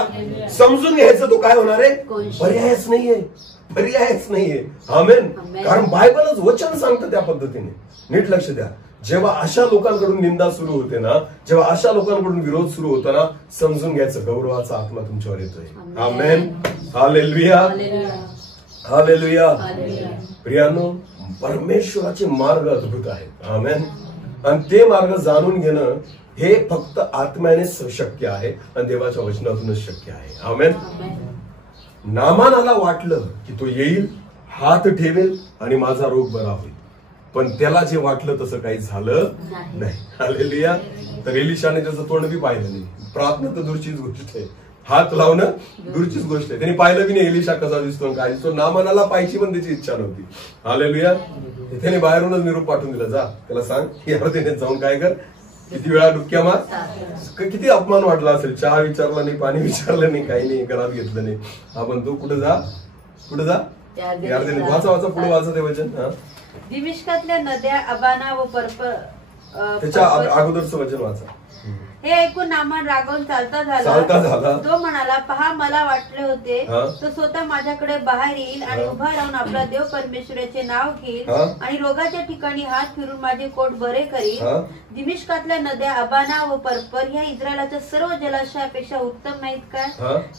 समजून घ्यायचं तो काय होणार आहे? पर्यायच नाहीये. पर्यायच नाहीये. आमेन. कारण बायबलच वचन सांगतं त्या पद्धतीने. नीट लक्ष द्या. जेव्हा अशा लोकांकडून निंदा सुरू होते ना, जेव्हा अशा लोकांकडून विरोध सुरू होता ना, समजून घ्यायचं गौरवाचा आत्मा तुमच्यावर येतोय. आमेन. हालेलुया. हालेलुया. प्रियानो, परमेश्वराचे मार्ग अद्भुत आहेत. आमेन. आणि ते मार्ग जाणून घेणं हे फक्त आत्म्यानेच शक्य आहे आणि देवाच्या वचनातूनच शक्य आहे. आमेन. नामानाला वाटलं की तो येईल, हात ठेवेल आणि माझा रोग बरा होईल, पण त्याला जे वाटलं तसं काही झालं नाही. हालेलुया. तर एलिशाने त्याचं तोंड बी पाहिलं नाही. प्रार्थना तर दूरचीच गोष्ट आहे, हात लावणं दूरचीच गोष्ट आहे. त्यांनी पाहिलं बी नाही एलिशा कसा दिसतो काय दिसतो. नामानाला पाहायची पण त्याची इच्छा नव्हती. हालेलुया. त्याने बाहेरूनच निरोप पाठवून दिला, जा त्याला सांग यावर जाऊन काय कर, किती वेळा डुक्क्या मार. किती अपमान वाटला असेल. चहा विचारला नाही, पाणी विचारलं नाही, काही नाही, घरात घेतलं नाही. आपण तू कुठं जा, कुठं जा. वाचा वाचा पुढे वाचा ते वचन. दिमिश्कातल्या नद्या अबाना व त्याच्या अगोदरचं वचन वाचा. हे ऐकून नामान रागावून चालता झाला. तो म्हणाला, पहा मला वाटले होते तो स्वतः माझ्याकडे बाहेर येईल आणि उभा राहून आपला देव परमेश्वराचे नाव घेईल आणि रोगाच्या ठिकाणी हात फिरून माझे पोट बरे करील. दिमिश्कातल्या नद्या अबाना व पर्पर ह्या इस्रायलाच्या सर्व जलाशयापेक्षा उत्तम नाहीत काय?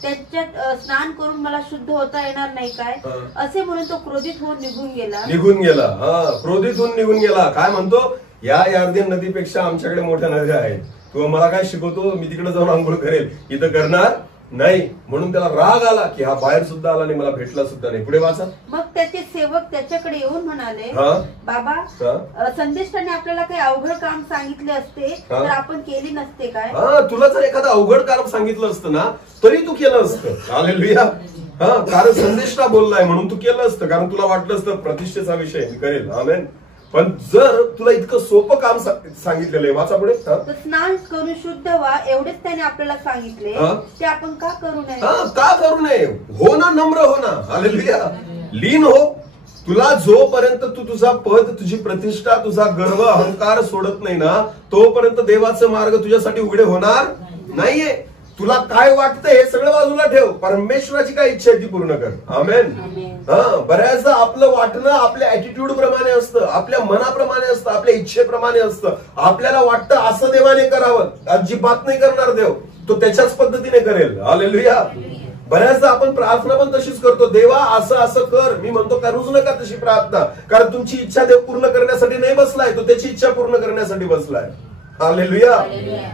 त्यांच्यात स्नान करून मला शुद्ध होता येणार नाही काय? असे म्हणून तो क्रोधित होऊन निघून गेला. क्रोधित होऊन निघून गेला. काय म्हणतो, या यार्देन नदीपेक्षा आमच्याकडे मोठ्या नद्या आहेत. तू मला काय शिकवतो, मी तिकडे जाऊन आंघोळ करेल, इथं करणार नाही. म्हणून त्याला राग आला की हा बाहेर सुद्धा आला नाही, मला भेटला सुद्धा नाही. पुढे वाचा. मग त्याचे सेवक त्याच्याकडे येऊन म्हणाले, बाबा, संदेष्टाने आपल्याला काही अवघड काम सांगितले असते तर आपण केली नसते काय? तुला जर एखादं अवघड काम सांगितलं असतं ना तरी तू केलं असतं. हालेलुया. कारण संदेष्टा बोललाय म्हणून तू केलं असतं, कारण तुला वाटलं असतं प्रतिष्ठेचा विषय मी करेल. आमेन. पण जर तुला इतकं सोपं काम सांगितलेलं आहे, वाचा पुढे. स्नान करून शुद्ध व्हा एवढेच त्याने आपल्याला सांगितले, ते आपण का करू नये? का करू नये? हो ना, नम्र हो ना. हालेलुया. लीन हो. तुला जोपर्यंत तू तुझा पद, तुझी प्रतिष्ठा, तुझा गर्व, अहंकार सोडत नाही ना, तोपर्यंत देवाचा मार्ग तुझ्यासाठी उघडे होणार नाहीये. तुला काय वाटतं हे सगळं बाजूला ठेव. परमेश्वराची काय इच्छा आहे ती पूर्ण कर. आमेन. बऱ्याचदा आपलं वाटणं आपल्या ऍटिट्यूड प्रमाणे असतं, आपल्या मनाप्रमाणे असतं, आपल्या इच्छेप्रमाणे असतं. आपल्याला वाटतं असं देवाने करावं, अजिबात नाही करणार देव. तो त्याच्याच पद्धतीने करेल. हालेलुया. बऱ्याचदा आपण प्रार्थना पण तशीच करतो, देवा असं असं कर. मी म्हणतो करूच नका तशी प्रार्थना, कारण तुमची इच्छा देव पूर्ण करण्यासाठी नाही बसलाय, तो त्याची इच्छा पूर्ण करण्यासाठी बसलाय. हालेलुया.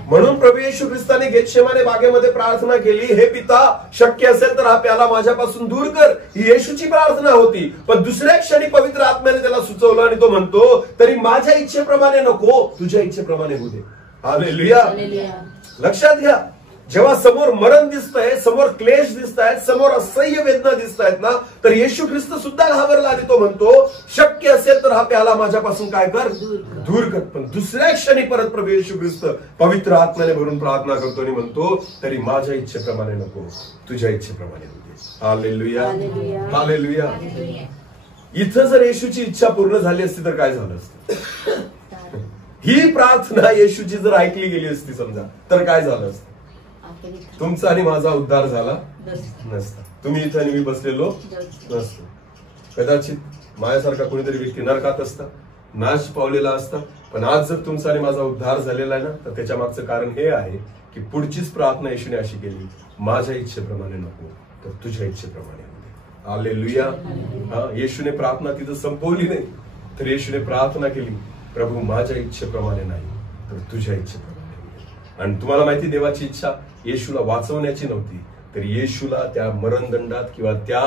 म्हणून प्रभू येशू ख्रिस्ताने गेतशेमाने बागेमध्ये प्रार्थना केली, हे पिता, शक्य असेल तर हा प्याला माझ्यापासून दूर कर. ही येशूची प्रार्थना होती. पण दुसऱ्या क्षणी पवित्र आत्म्याने त्याला सुचवलं आणि तो म्हणतो, तरी माझ्या इच्छेप्रमाणे नको, तुझ्या इच्छेप्रमाणे होऊ दे. हालेलुया. लक्षात घ्या, जेव्हा समोर मरण दिसतंय, समोर क्लेश दिसतायत, समोर असह्य वेदना दिसतायत ना, तर येशू ख्रिस्त सुद्धा घाबरला आणि तो म्हणतो, शक्य असेल तर हा प्याला माझ्यापासून काय कर, दूर कर. पण दुसऱ्या क्षणी परत प्रभू येशू ख्रिस्त पवित्र आत्म्याने भरून प्रार्थना करतो आणि म्हणतो, तरी माझ्या इच्छेप्रमाणे नको, तुझ्या इच्छेप्रमाणे होते. हालेलुया. हालेलुया. इथं जर येशूची इच्छा पूर्ण झाली असती तर काय झालं असतं? ही प्रार्थना येशूची जर ऐकली गेली असती समजा, तर काय झालं असतं? तुमचा आणि माझा उद्धार झाला नसता. तुम्ही इथं आणि मी बसलेलो नसतो. कदाचित माझ्यासारखा कोणीतरी व्यक्ती नरकात असता, नाश पावलेला असता. पण आज जर तुमचा आणि माझा उद्धार झालेला आहे ना, तर त्याच्या मागचं कारण हे आहे की पुढचीच प्रार्थना येशूने अशी केली, माझ्या इच्छेप्रमाणे नको तर तुझ्या इच्छेप्रमाणे होते. हालेलुया. येशूने प्रार्थना तिथं संपवली नाही, तर येशूने प्रार्थना केली, प्रभू माझ्या इच्छेप्रमाणे नाही तर तुझ्या इच्छेप्रमाणे. आणि तुम्हाला माहिती, देवाची इच्छा येशूला वाचवण्याची नव्हती, तर येशूला त्या मरणदंडात किंवा त्या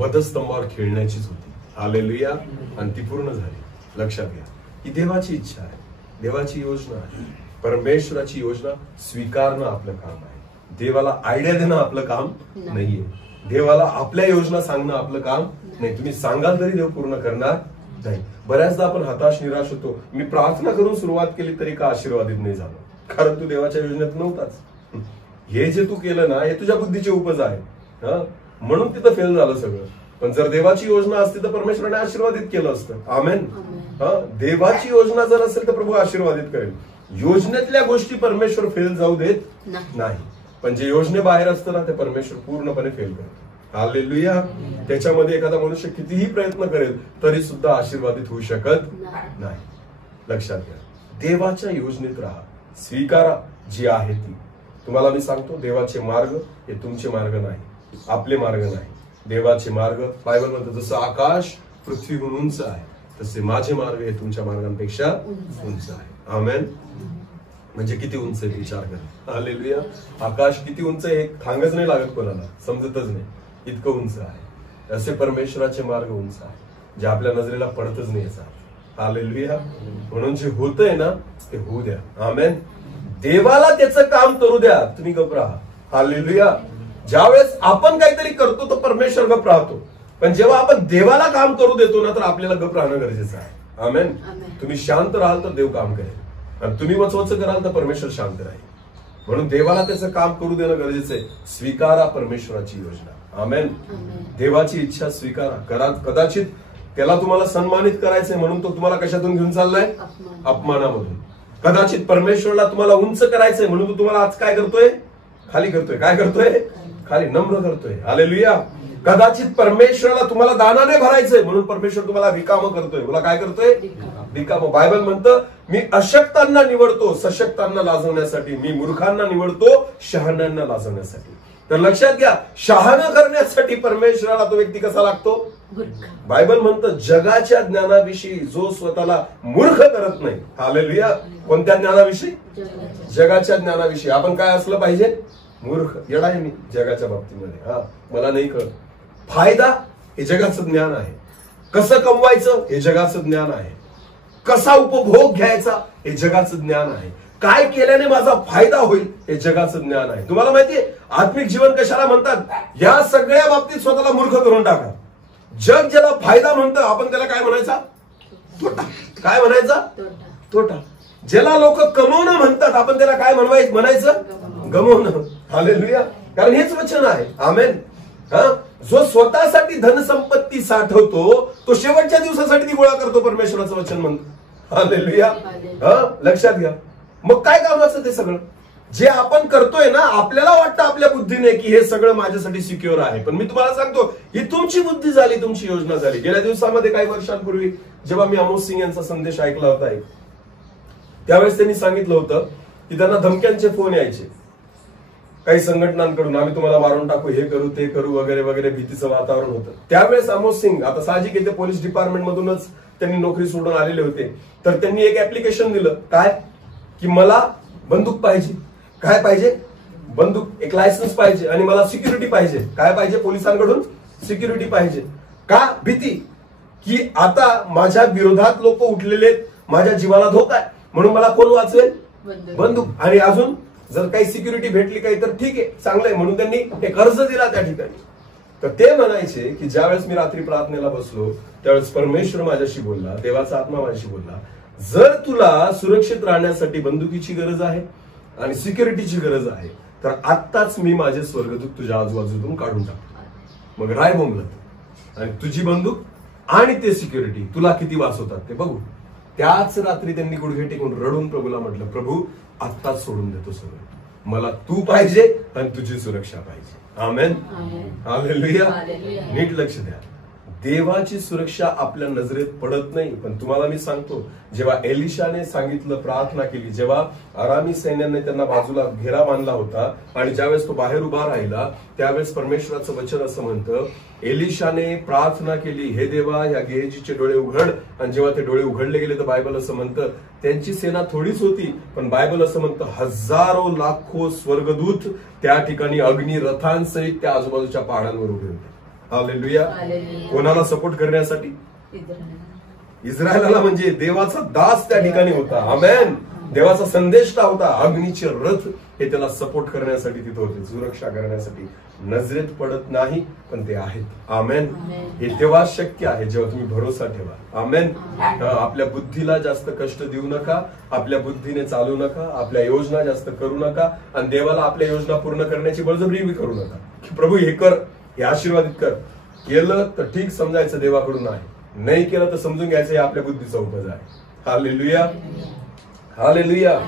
वधस्तंभावर खेळण्याचीच होती. हालेलुया. आणि ती पूर्ण झाली. लक्षात घ्या, ही देवाची इच्छा आहे, देवाची योजना आहे. परमेश्वराची योजना स्वीकारणं आपलं काम आहे. देवाला आयडिया देणं आपलं काम नाहीये. देवाला आपल्या योजना सांगणं आपलं काम नाही. तुम्ही सांगाल तरी देव पूर्ण करणार नाही. बऱ्याचदा आपण हताश, निराश होतो. मी प्रार्थना करून सुरुवात केली तरी का आशीर्वादित नाही झालो, कारण तू देवाच्या योजनेत नव्हताच. हे जे तू केलं ना, हे तुझ्या बुद्धीची उपज आहे, म्हणून तिथं फेल झालं सगळं. पण जर देवाची योजना असती तर परमेश्वराने आशीर्वादित केलं असतं. आमेन. देवाची योजना जर असेल तर प्रभू आशीर्वादित करेल. योजनेतल्या गोष्टी परमेश्वर फेल जाऊ देत नाही, पण जे योजने बाहेर असतं ना, ते परमेश्वर पूर्णपणे फेल करतो. हालेलुया. त्याच्यामध्ये एखादा मनुष्य कितीही प्रयत्न करेल तरी सुद्धा आशीर्वादित होऊ शकत नाही. लक्षात घ्या, देवाच्या योजनेत राहा, स्वीकारा जी आहे ती. तुम्हाला मी सांगतो, देवाचे मार्ग हे तुमचे मार्ग नाही, आपले मार्ग नाही. देवाचे मार्ग, बायबल म्हणतो जसं आकाश पृथ्वीहून उंच आहे तसे माझे मार्ग हे तुमच्या मार्गांपेक्षा उंच आहे. आमेन. म्हणजे किती उंच आहे विचार करा. हालेलुया. आकाश किती उंच आहे सांगच नाही लागत कोणाला, समजतच नाही, इतकं उंच आहे. असे परमेश्वराचे मार्ग उंच आहे जे आपल्या नजरेला पडतच नाही. हालेलुया. म्हणून जे होतंय ना ते होऊ द्या. आमेन. देवाला त्याचं काम करू द्या, तुम्ही गप्प राहा. हालेलुया. ज्यावेळेस आपण काहीतरी करतो तर परमेश्वर गप्प राहतो, पण जेव्हा आपण देवाला काम करू देतो ना तर आपल्याला गप्प राहणं गरजेचं आहे. आमेन. तुम्ही शांत राहाल तर देव काम करेल, आणि तुम्ही वचवच कराल तर परमेश्वर शांत राहील. म्हणून देवाला त्याचं काम करू देणं गरजेचं आहे. स्वीकारा परमेश्वराची योजना. आमेन. देवाची इच्छा स्वीकारा करा. कदाचित त्याला तुम्हाला सन्मानित करायचंय म्हणून तो तुम्हाला कशातून घेऊन चाललाय? अपमानामधून. कदाचित परमेश्वरला तुम्हाला उंच करायचंय म्हणून तो तुम्हाला आज काय करतोय? खाली करतोय. काय करतोय? खाली नम्र करतोय. हालेलुया. कदाचित परमेश्वराला तुम्हाला दानाने भरायचंय म्हणून परमेश्वर तुम्हाला रिकामं करतोय. मला काय करतोय? रिकामं. बायबल म्हणतं, मी अशक्तांना निवडतो सशक्तांना लाजवण्यासाठी, मी मूर्खांना निवडतो शहाण्यांना लाजवण्यासाठी. तर लक्षात घ्या, शहाणा करण्यासाठी परमेश्वराला तो व्यक्ती कसा लागतो? बायबल म्हणतं, जगाच्या ज्ञानाविषयी जो स्वतःला मूर्ख करत नाही. हालेलुया. कोणत्या ज्ञानाविषयी? जगाच्या ज्ञानाविषयी. आपण काय असलं पाहिजे? मूर्ख. येडा आहे मी जगाच्या बाबतीमध्ये. मला नाही कळत. फायदा हे जगाचं ज्ञान आहे. कसं कमवायचं हे जगाचं ज्ञान आहे. कसा उपभोग घ्यायचा हे जगाचं ज्ञान आहे. काय केल्याने माझा फायदा होईल हे जगाचं ज्ञान आहे. तुम्हाला माहितीये आत्मिक जीवन कशाला म्हणतात? या सगळ्या बाबतीत स्वतःला मूर्ख करून टाका. जग ज्याला फायदा म्हणतं आपण त्याला काय म्हणायचा? तोटा. काय म्हणायचा? तोटा. ज्याला लोक कमवणं म्हणतात आपण त्याला काय म्हणायचं? गमवणं. हालेलुया. कारण हेच वचन आहे. आमेन. जो स्वतःसाठी धनसंपत्ती साठवतो तो शेवटच्या दिवसासाठी ती गोळा करतो, परमेश्वराचं वचन म्हणतो. हालेलुया. लक्षात घ्या. मग काय कामाचं ते सगळं जे आपण करतोय ना, आपल्याला वाटतं आपल्या बुद्धीने की हे सगळं माझ्यासाठी सिक्युअर आहे, पण मी तुम्हाला सांगतो ही तुमची बुद्धी झाली, तुमची योजना झाली. गेल्या दिवसामध्ये काही वर्षांपूर्वी जेव्हा मी अमोस सिंग यांचा संदेश ऐकला होता, त्यावेळेस त्यांनी सांगितलं होतं की त्यांना धमक्यांचे फोन यायचे काही संघटनांकडून, आम्ही तुम्हाला मारून टाकू, हे करू ते करू वगैरे वगैरे, भीतीचं वातावरण होतं. त्यावेळेस अमोस सिंग, आता साहजिक येते पोलीस डिपार्टमेंट मधूनच त्यांनी नोकरी सोडून आलेले होते, तर त्यांनी एक ऍप्लिकेशन दिलं काय की मला बंदूक पाहिजे. काय पाहिजे? बंदूक, एक लायसन्स पाहिजे आणि मला सिक्युरिटी पाहिजे. काय पाहिजे? पोलिसांकडून सिक्युरिटी पाहिजे. का? भीती की आता माझ्या विरोधात लोक उठलेले, माझ्या जीवाला धोका आहे, म्हणून मला कोण वाचवेल? बंदूक. आणि अजून जर काही सिक्युरिटी भेटली काही तर ठीक आहे, चांगलं आहे, म्हणून त्यांनी एक अर्ज दिला त्या ठिकाणी. तर ते म्हणायचे की ज्यावेळेस मी रात्री प्रार्थनेला बसलो त्यावेळेस परमेश्वर माझ्याशी बोलला, देवाचा आत्मा माझ्याशी बोलला, जर तुला सुरक्षित राहण्यासाठी बंदुकीची गरज आहे आणि सिक्युरिटीची गरज आहे तर आत्ताच मी माझे स्वर्गदूत तुझ्या आजूबाजूतून काढून टाकतो. मग राय बोंबलत आणि तुझी बंदूक आणि ते सिक्युरिटी तुला किती वाचवतात ते बघू. त्याच रात्री त्यांनी गुडघे टेकून रडून प्रभूला म्हटलं, प्रभू आत्ताच सोडून देतो सगळं, मला तू पाहिजे आणि तुझी सुरक्षा पाहिजे. आमेन. हालेलुया. नीट लक्ष द्या, देवाची सुरक्षा आपल्या नजरेत पडत नाही. पण तुम्हाला मी सांगतो, जेव्हा एलिशाने सांगितलं, प्रार्थना केली, जेव्हा अरामी सैन्याने त्यांना बाजूला घेरा बांधला होता आणि ज्यावेळेस तो बाहेर उभा राहिला त्यावेळेस परमेश्वराचं वचन असं म्हणतं, एलिशाने प्रार्थना केली, हे देवा या गेहजीचे डोळे उघड. आणि जेव्हा ते डोळे उघडले गेले तर बायबल असं म्हणतं त्यांची सेना थोडीच होती, पण बायबल असं म्हणतं हजारो लाखो स्वर्गदूत त्या ठिकाणी अग्नी रथांसहित त्या आजूबाजूच्या पहाडांवर उभे होते. हालेलुया. कोणाला सपोर्ट करण्यासाठी? इस्रायलाला. म्हणजे देवाचा दास त्या ठिकाणी होता. आमेन. देवाचा संदेष्टा होता. अग्नीचे रथ हे त्याला सपोर्ट करण्यासाठी तिथे होते, सुरक्षा करण्यासाठी. नजरेत पडत नाही पण ते आहेत. आमेन. हे तेव्हा शक्य आहे जेव्हा तुम्ही भरोसा ठेवा. आमेन. आपल्या बुद्धीला जास्त कष्ट देऊ नका, आपल्या बुद्धीने चालू नका, आपल्या योजना जास्त करू नका आणि देवाला आपल्या योजना पूर्ण करण्याची बळजबरी करू नका की प्रभू हे कर, हे आशीर्वादित कर. केलं तर ठीक समजायचं देवाकडून आहे, नाही केलं तर समजून घ्यायचं हे आपल्या बुद्धीचा उपज आहे. हालेलुया. हालेलुया.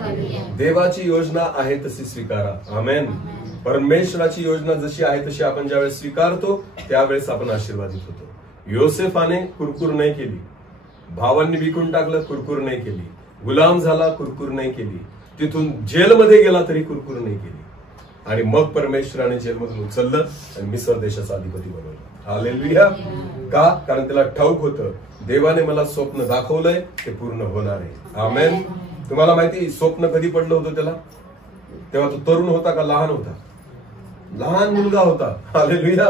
देवाची योजना आहे तशी स्वीकारा. आमेन. परमेश्वराची योजना जशी आहे तशी आपण ज्यावेळेस स्वीकारतो त्यावेळेस आपण आशीर्वादित होतो. योसेफाने कुरकुर नाही केली, भावांनी विकून टाकलं, कुरकुर नाही केली, गुलाम झाला, कुरकुर नाही केली, तिथून जेलमध्ये गेला तरी कुरकुर नाही केली, आणि मग परमेश्वराने जेलमधून उचललं आणि मिस्र देशाचा अधिपती बनवलं. हालेलुया. का? कारण त्याला ठाऊक होतं देवाने मला स्वप्न दाखवलंय ते पूर्ण होणार आहे. आमेन. तुम्हाला माहिती स्वप्न कधी पडलं होतं त्याला? तेव्हा तो तरुण होता का लहान होता? लहान मुलगा होता. हालेलुया.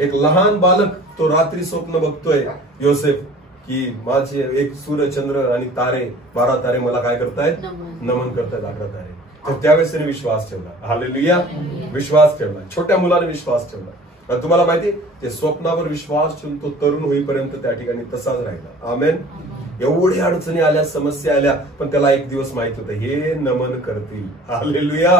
एक लहान बालक तो रात्री स्वप्न बघतोय योसेफ की माझे एक सूर्य चंद्र आणि तारे 12 तारे मला काय करतायत? नमन करतायत 11 तारे. तर त्यावेळेस त्याने विश्वास ठेवला. हालेलुया. विश्वास ठेवला. छोट्या मुलाने विश्वास ठेवला. तुम्हाला माहिती ते स्वप्नावर विश्वास ठेवून तो तरुण होईपर्यंत त्या ठिकाणी तसाच राहिला. आमेन. एवढ्या अडचणी आल्या, समस्या आल्या, पण त्याला एक दिवस माहित होतं हे नमन करतील. हालेलुया.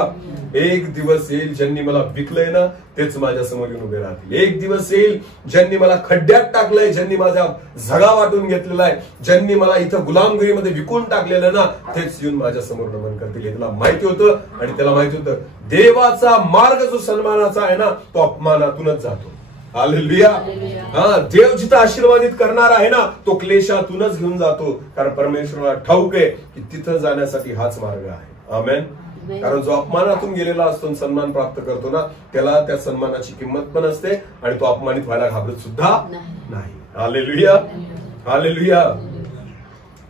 एक दिवस येईल ज्यांनी मला विकलंय ना तेच माझ्या समोर येऊन उभे राहतील. एक दिवस येईल ज्यांनी मला खड्ड्यात टाकलंय, ज्यांनी माझा झगा वाटून घेतलेला आहे, ज्यांनी मला इथं गुलामगिरीमध्ये विकून टाकलेलं ना तेच येऊन माझ्या समोर नमन करतील. हे त्याला माहिती होतं. आणि त्याला माहिती होतं देवाचा मार्ग जो सन्मानाचा आहे ना तो अपमानातूनच जातो. हालेलुया. देव जिथं आशीर्वादित करणार आहे ना तो क्लेशातूनच घेऊन जातो. कारण परमेश्वराला ठाऊक आहे की तिथं जाण्यासाठी हाच मार्ग आहे. आमेन. कारण जो अपमानातून गेलेला असतो सन्मान प्राप्त करतो ना त्याला त्या सन्मानाची किंमत पण असते आणि तो अपमानित व्हायला घाबरत सुद्धा नाही. हालेलुया. हालेलुया.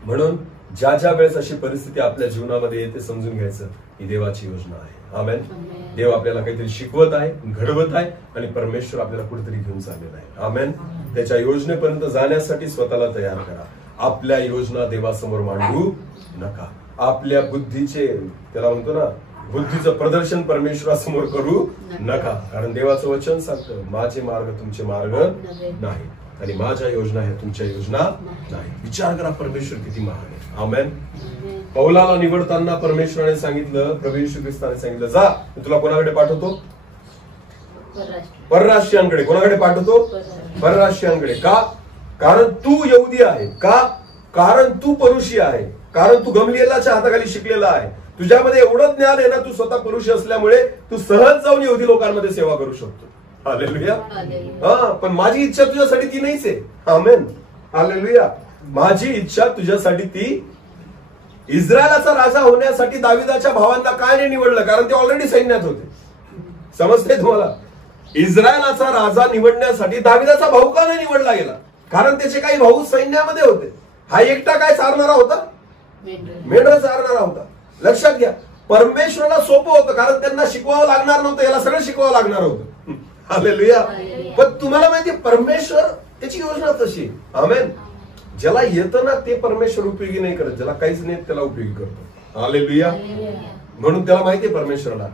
म्हणून ज्या ज्या वेळेस अशी परिस्थिती आपल्या जीवनामध्ये येते समजून घ्यायचं ही देवाची योजना आहे. आमेन. देव आपल्याला काहीतरी शिकवत आहे, घडवत आहे आणि परमेश्वर आपल्याला कुठेतरी घेऊन चाललेला आहे. आमेन. त्याच्या योजनेपर्यंत जाण्यासाठी स्वतःला तयार करा. आपल्या योजना देवासमोर मांडू नका. आपल्या बुद्धीचे त्याला म्हणतो ना बुद्धीचं प्रदर्शन परमेश्वरासमोर करू नका. कारण देवाचं वचन सांगतं माझे मार्ग तुमचे मार्ग नाही आणि माझ्या योजना ह्या तुमच्या योजना नाही. विचार करा परमेश्वर किती महान आहे. आमेन. पौलाला निवडताना परमेश्वराने सांगितलं, प्रभू येशू ख्रिस्ताने सांगितलं जा मी तुला कोणाकडे पाठवतो? परराष्ट्रीयांकडे. कोणाकडे पाठवतो? परराष्ट्रीयांकडे. का? कारण तू यहुदी आहे. का? कारण तू परुषी आहे. कारण तू गमलीएलाच्या हाताखाली शिकलेला आहे. तुझ्यामध्ये एवढं ज्ञान आहे ना तू स्वतः परुषी असल्यामुळे तू सहज जाऊन यहुदी लोकांमध्ये सेवा करू शकतो. हालेलुया. पण माझी इच्छा तुझ्यासाठी ती नाहीच आहे. आमेन. हालेलुया. माझी इच्छा तुझ्यासाठी ती इस्रायलाचा राजा होण्यासाठी दाविदाच्या भावांना काय नाही निवडलं? कारण ते ऑलरेडी सैन्यात होते. समजते तुम्हाला? इस्रायलाचा राजा निवडण्यासाठी दाविदाचा भाऊ का नाही निवडला गेला? कारण त्याचे काही भाऊ सैन्यामध्ये होते. हा एकटा काय चारणारा होता? मेंढर चारणारा होता. लक्षात घ्या. परमेश्वराला सोपं होतं कारण त्यांना शिकवावं लागणार नव्हतं. याला सगळं शिकवावं लागणार होतं. हालेलुया. पण तुम्हाला माहिती परमेश्वर त्याची योजना तशी. आमेन. ज्याला येतं ना ते परमेश्वर उपयोगी नाही करत. ज्याला काहीच नाही त्याला उपयोगी करतो. हालेलुया. म्हणून त्याला माहितीये परमेश्वराला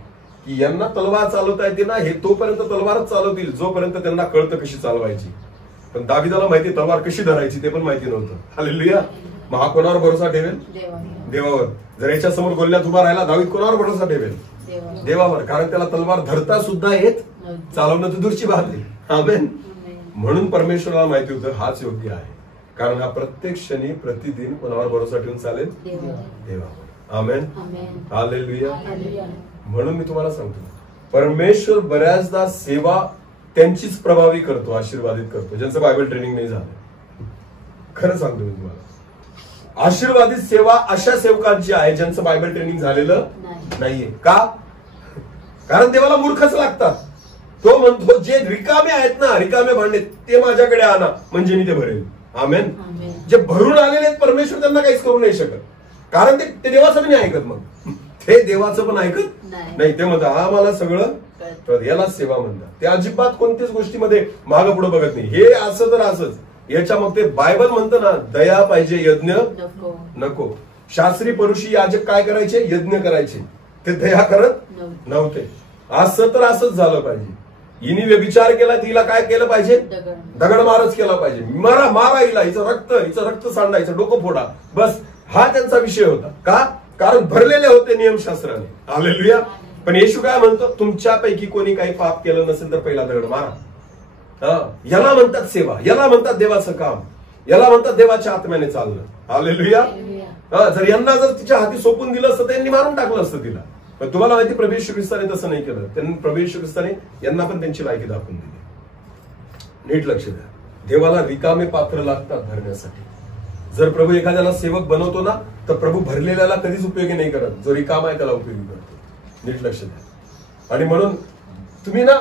की यांना तलवार चालवता येते ना हे तोपर्यंत तलवारच चालवतील जोपर्यंत त्यांना कळतं कशी चालवायची. पण दाविदाला माहिती तलवार कशी धरायची ते पण माहिती नव्हतं. हालेलुया. मग हा कोणावर भरोसा ठेवेल? देवावर. जर याच्या समोर गोल्ह्यात उभा राहिला दावीद कोणावर भरोसा ठेवेल? देवावर. कारण त्याला तलवार धरता सुद्धा येत चालवणं तर दूरची बात आहे. आमेन. म्हणून परमेश्वराला माहिती होतं हाच योग्य आहे. कारण हा प्रत्येक क्षणी प्रतिदिन कोणावर भरोसा ठेवून चालेल? देवावर. आमेन. हालेलुया. म्हणून मी तुम्हाला सांगतो परमेश्वर बऱ्याचदा सेवा त्यांचीच प्रभावी करतो, आशीर्वादित करतो ज्यांचं बायबल ट्रेनिंग नाही झालं. खरं सांगतो मी तुम्हाला आशीर्वादित सेवा अशा सेवकांची आहे ज्यांचं बायबल ट्रेनिंग झालेलं नाहीये. का? कारण देवाला मूर्खच लागतात. तो म्हणतो जे रिकामे आहेत ना रिकामे भांडे ते माझ्याकडे आणा म्हणजे मी ते भरेल. आमेन. जे भरून आलेले आहेत परमेश्वर त्यांना काहीच करू नाही शकत. कारण ते देवाचं पण नाही ऐकत. मग ते देवाचं पण ऐकत नाही. ते म्हणतात आम्हाला सगळं याला सेवा म्हणतात. ते अजिबात कोणत्याच गोष्टीमध्ये मागं पुढे बघत नाही. हे असं तर असंच. याच्या मग ते बायबल म्हणतं ना दया पाहिजे यज्ञ नको. शास्त्री परुषी याजक काय करायचे? यज्ञ करायचे. ते दया करत नव्हते. असं तर असंच झालं पाहिजे. हिने व्यभिचार केला तिला काय केलं पाहिजे? दगडमारच केला पाहिजे. मारा हिला. हिचं रक्त सांडायचं, डोकं फोडा. बस हा त्यांचा विषय होता. का? कारण भरलेले होते नियमशास्त्राने. हालेलुया. पण येशू काय म्हणतो? तुमच्यापैकी कोणी काही पाप केलं नसेल तर पहिला दगड मारा. याला म्हणतात सेवा. याला म्हणतात देवाचं काम. याला म्हणतात देवाच्या आत्म्याने चालणं. हालेलुया. जर यांना जर तिच्या हाती सोपून दिलं असतं त्यांनी मारून टाकलं असतं तिला. पण तुम्हाला माहिती प्रभू येशू ख्रिस्ताने तसं नाही केलं. त्यांनी प्रभू येशू ख्रिस्ताने यांना पण त्यांची लायकी दाखवून दिली. नीट लक्ष द्या, देवाला रिकामे पात्र लागतात भरण्यासाठी. जर प्रभू एखाद्याला सेवक बनवतो ना, तर प्रभू भरलेल्याला कधीच उपयोगी नाही करत. जो रिकामा आहे त्याला उपयोगी करतो. नीट लक्ष द्या. आणि म्हणून तुम्ही ना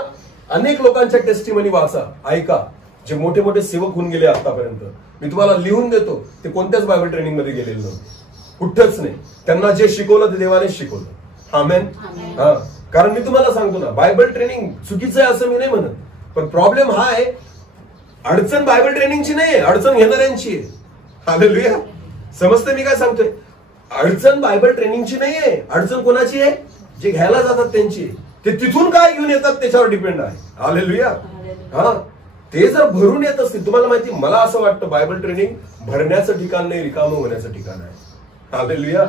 अनेक लोकांच्या टेस्टिमनी वाचा, ऐका, जे मोठे मोठे सेवक होऊन गेले आतापर्यंत. मी तुम्हाला लिहून देतो, ते कोणत्याच बायबल ट्रेनिंग मध्ये गेलेले नव्हते, कुठंच नाही. त्यांना जे शिकवलं ते देवाने शिकवलं. आमेन. हा, कारण मी तुम्हाला सांगतो ना, बायबल ट्रेनिंग चुकीचं आहे असं मी नाही म्हणत, पण प्रॉब्लेम हा आहे, अडचण बायबल ट्रेनिंगची नाही, अडचण घेणाऱ्यांची आहे. हालेलुया. समजते मी काय सांगतोय? अडचण बायबल ट्रेनिंगची नाहीये, अडचण कोणाची आहे? जे घ्यायला जातात त्यांची. ते तिथून काय घेऊन येतात त्याच्यावर डिपेंड आहे. हालेलुया. हा, ते जर भरून येत असतील, तुम्हाला माहिती, मला असं वाटतं बायबल ट्रेनिंग भरण्याचं ठिकाण नाही, रिकामं होण्याचं ठिकाण आहे. हालेलुया.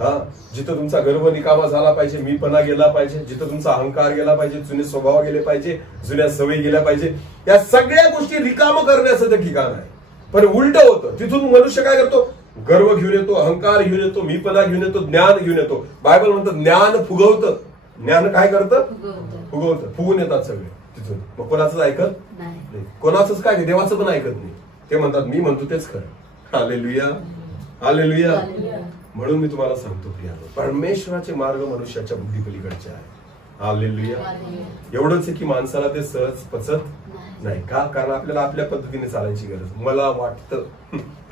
हा, जिथं तुमचा गर्व रिकामा झाला पाहिजे, मीपणा गेला पाहिजे, जिथं तुमचा अहंकार गेला पाहिजे, जुने स्वभाव गेले पाहिजे, जुन्या सवयी गेल्या पाहिजे, या सगळ्या गोष्टी रिकामं करण्याचं ते ठिकाण आहे. पण उलट होतं, तिथून मनुष्य काय करतो? गर्व घेऊन येतो, अहंकार घेऊन येतो, मीपणा घेऊन येतो, ज्ञान घेऊन येतो. बायबल म्हणतं ज्ञान फुगवतं. ज्ञान काय करतं? फुगवतं. फुगून येतात सगळे तिथून. मग कोणाचंच ऐकत नाही, कोणाचंच काय, देवाचं पण ऐकत नाही. ते म्हणतात मी म्हणतो तेच खरं. हालेलुया. हालेलुया. म्हणून मी तुम्हाला सांगतो प्रियानो, परमेश्वराचे मार्ग मनुष्याच्या बुद्धीपलीकडचे आहे. हालेलुया. एवढंच आहे की माणसाला ते सहज पचत नाही. का? कारण आपल्याला आपल्या पद्धतीने चालायची गरज. मला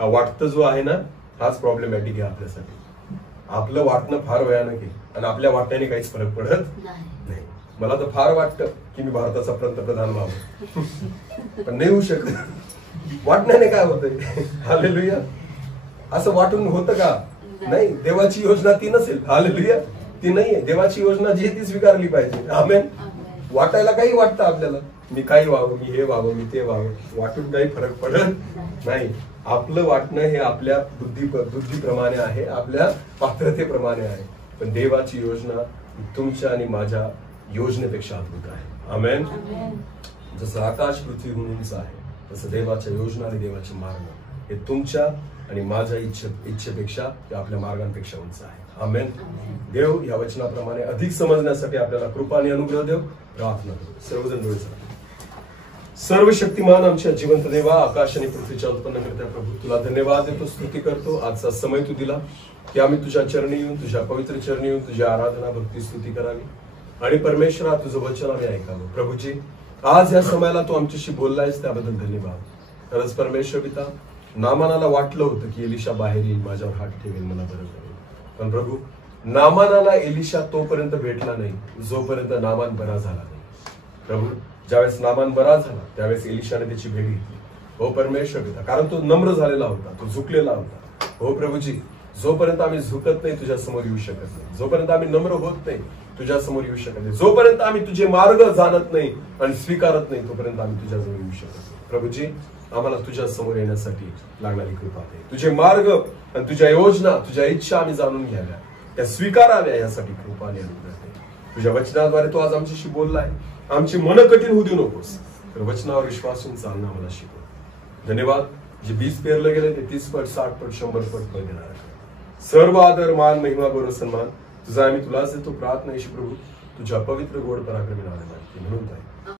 वाटतं जो आहे ना, हाच प्रॉब्लेमॅटिक आहे आपल्यासाठी. आपलं वाटणं फार भयानक आहे आणि आपल्या वाटण्याने काहीच फरक पडत नाही. मला तर फार वाटतं की मी भारताचा पंतप्रधान व्हावं, पण नाही होऊ शकत. वाटण्याने काय होतंय? हालेलुया. असं वाटून होतं का? नाही. देवाची योजना ती नसेल. हालेलुया. ती नाहीये. देवाची योजना जी ती स्वीकारली पाहिजे. आमेन. वाटायला काही वाटतं आपल्याला, मी काही व्हावं, मी हे व्हावं, मी ते व्हावं, वाटून काही फरक पडत नाही. आपलं वाटणं हे आपल्या बुद्धीप्रमाणे आहे, आपल्या पात्रतेप्रमाणे आहे. पण देवाची योजना तुमच्या आणि माझ्या योजनेपेक्षा अद्भुत आहे. आमेन. जसं आकाश पृथ्वीहून उंच आहे, तसं देवाच्या योजना आणि देवाचे मार्ग हे तुमच्या आणि माझ्या इच्छेपेक्षा ते आपल्या मार्गांपेक्षा उंच आहे. आमेन. देव या वचनाप्रमाणे अधिक समजण्यासाठी आपल्याला कृपा आणि अनुग्रह देव. प्रार्थना करू. सर्वजण डोळे झाले. सर्व शक्तिमान आमच्या जिवंत देवा, आकाश आणि पृथ्वीच्या उत्पन्न करता प्रभू, तुला धन्यवाद देतो, स्तुती करतो. आजचा समय तू दिला की आम्ही तुझ्या चरणी येऊन, तुझ्या पवित्र चरणी येऊन तुझी आराधना, भक्ती, स्तुती करावी आणि परमेश्वरा तुझं वचन आम्ही ऐकावं. प्रभूजी, आज या समयाला तू आमच्याशी बोललायस त्याबद्दल धन्यवाद. खरंच परमेश्वर पिता, नामानाला वाटलं होतं की एलिशा बाहेर येईल, माझ्यावर हात ठेवेल, मला बरं करेल. पण प्रभू, नामानाला एलिशा तोपर्यंत भेटला नाही जोपर्यंत नामान बरा झाला नाही. प्रभू, ज्यावेळेस नामान बरा झाला त्यावेळेस एलिशाने त्याची भेट घेतली. हो परमेश्वर पिता, कारण तो नम्र झालेला होता, तो झुकलेला होता. हो प्रभूजी, जोपर्यंत आम्ही झुकत नाही तुझ्या समोर येऊ शकत नाही, जोपर्यंत आम्ही नम्र होत नाही तुझ्या समोर येऊ शकत नाही, जोपर्यंत आम्ही तुझे मार्ग जाणत नाही आणि स्वीकारत नाही तोपर्यंत आम्ही तुझ्याजवळ येऊ शकत नाही. प्रभूजी, आम्हाला तुझ्या समोर येण्यासाठी लागणारी कृपा दे. तुझे मार्ग आणि तुझ्या योजना, तुझ्या इच्छा आम्ही जाणून घ्याव्या, त्या स्वीकाराव्या, यासाठी कृपा आणि अनुग्रह दे. तुझ्या वचनाद्वारे तू आज आमच्याशी बोललाय. आमची मन कठीण होऊ देऊ नकोस, तर वचनावर विश्वासून चालणं आम्हाला शिकव. धन्यवाद. जे 20 पेरलं गेले ते 30 पट, 60 पट, 100 पट फळ देणार आहे. सर्व आदर, मान, महिमा, गौरव, सन्मान तुझा आम्ही तुलाच देतो. प्रार्थना येशू प्रभू तुझ्या पवित्र गोड पराक्रमी नावाने म्हणून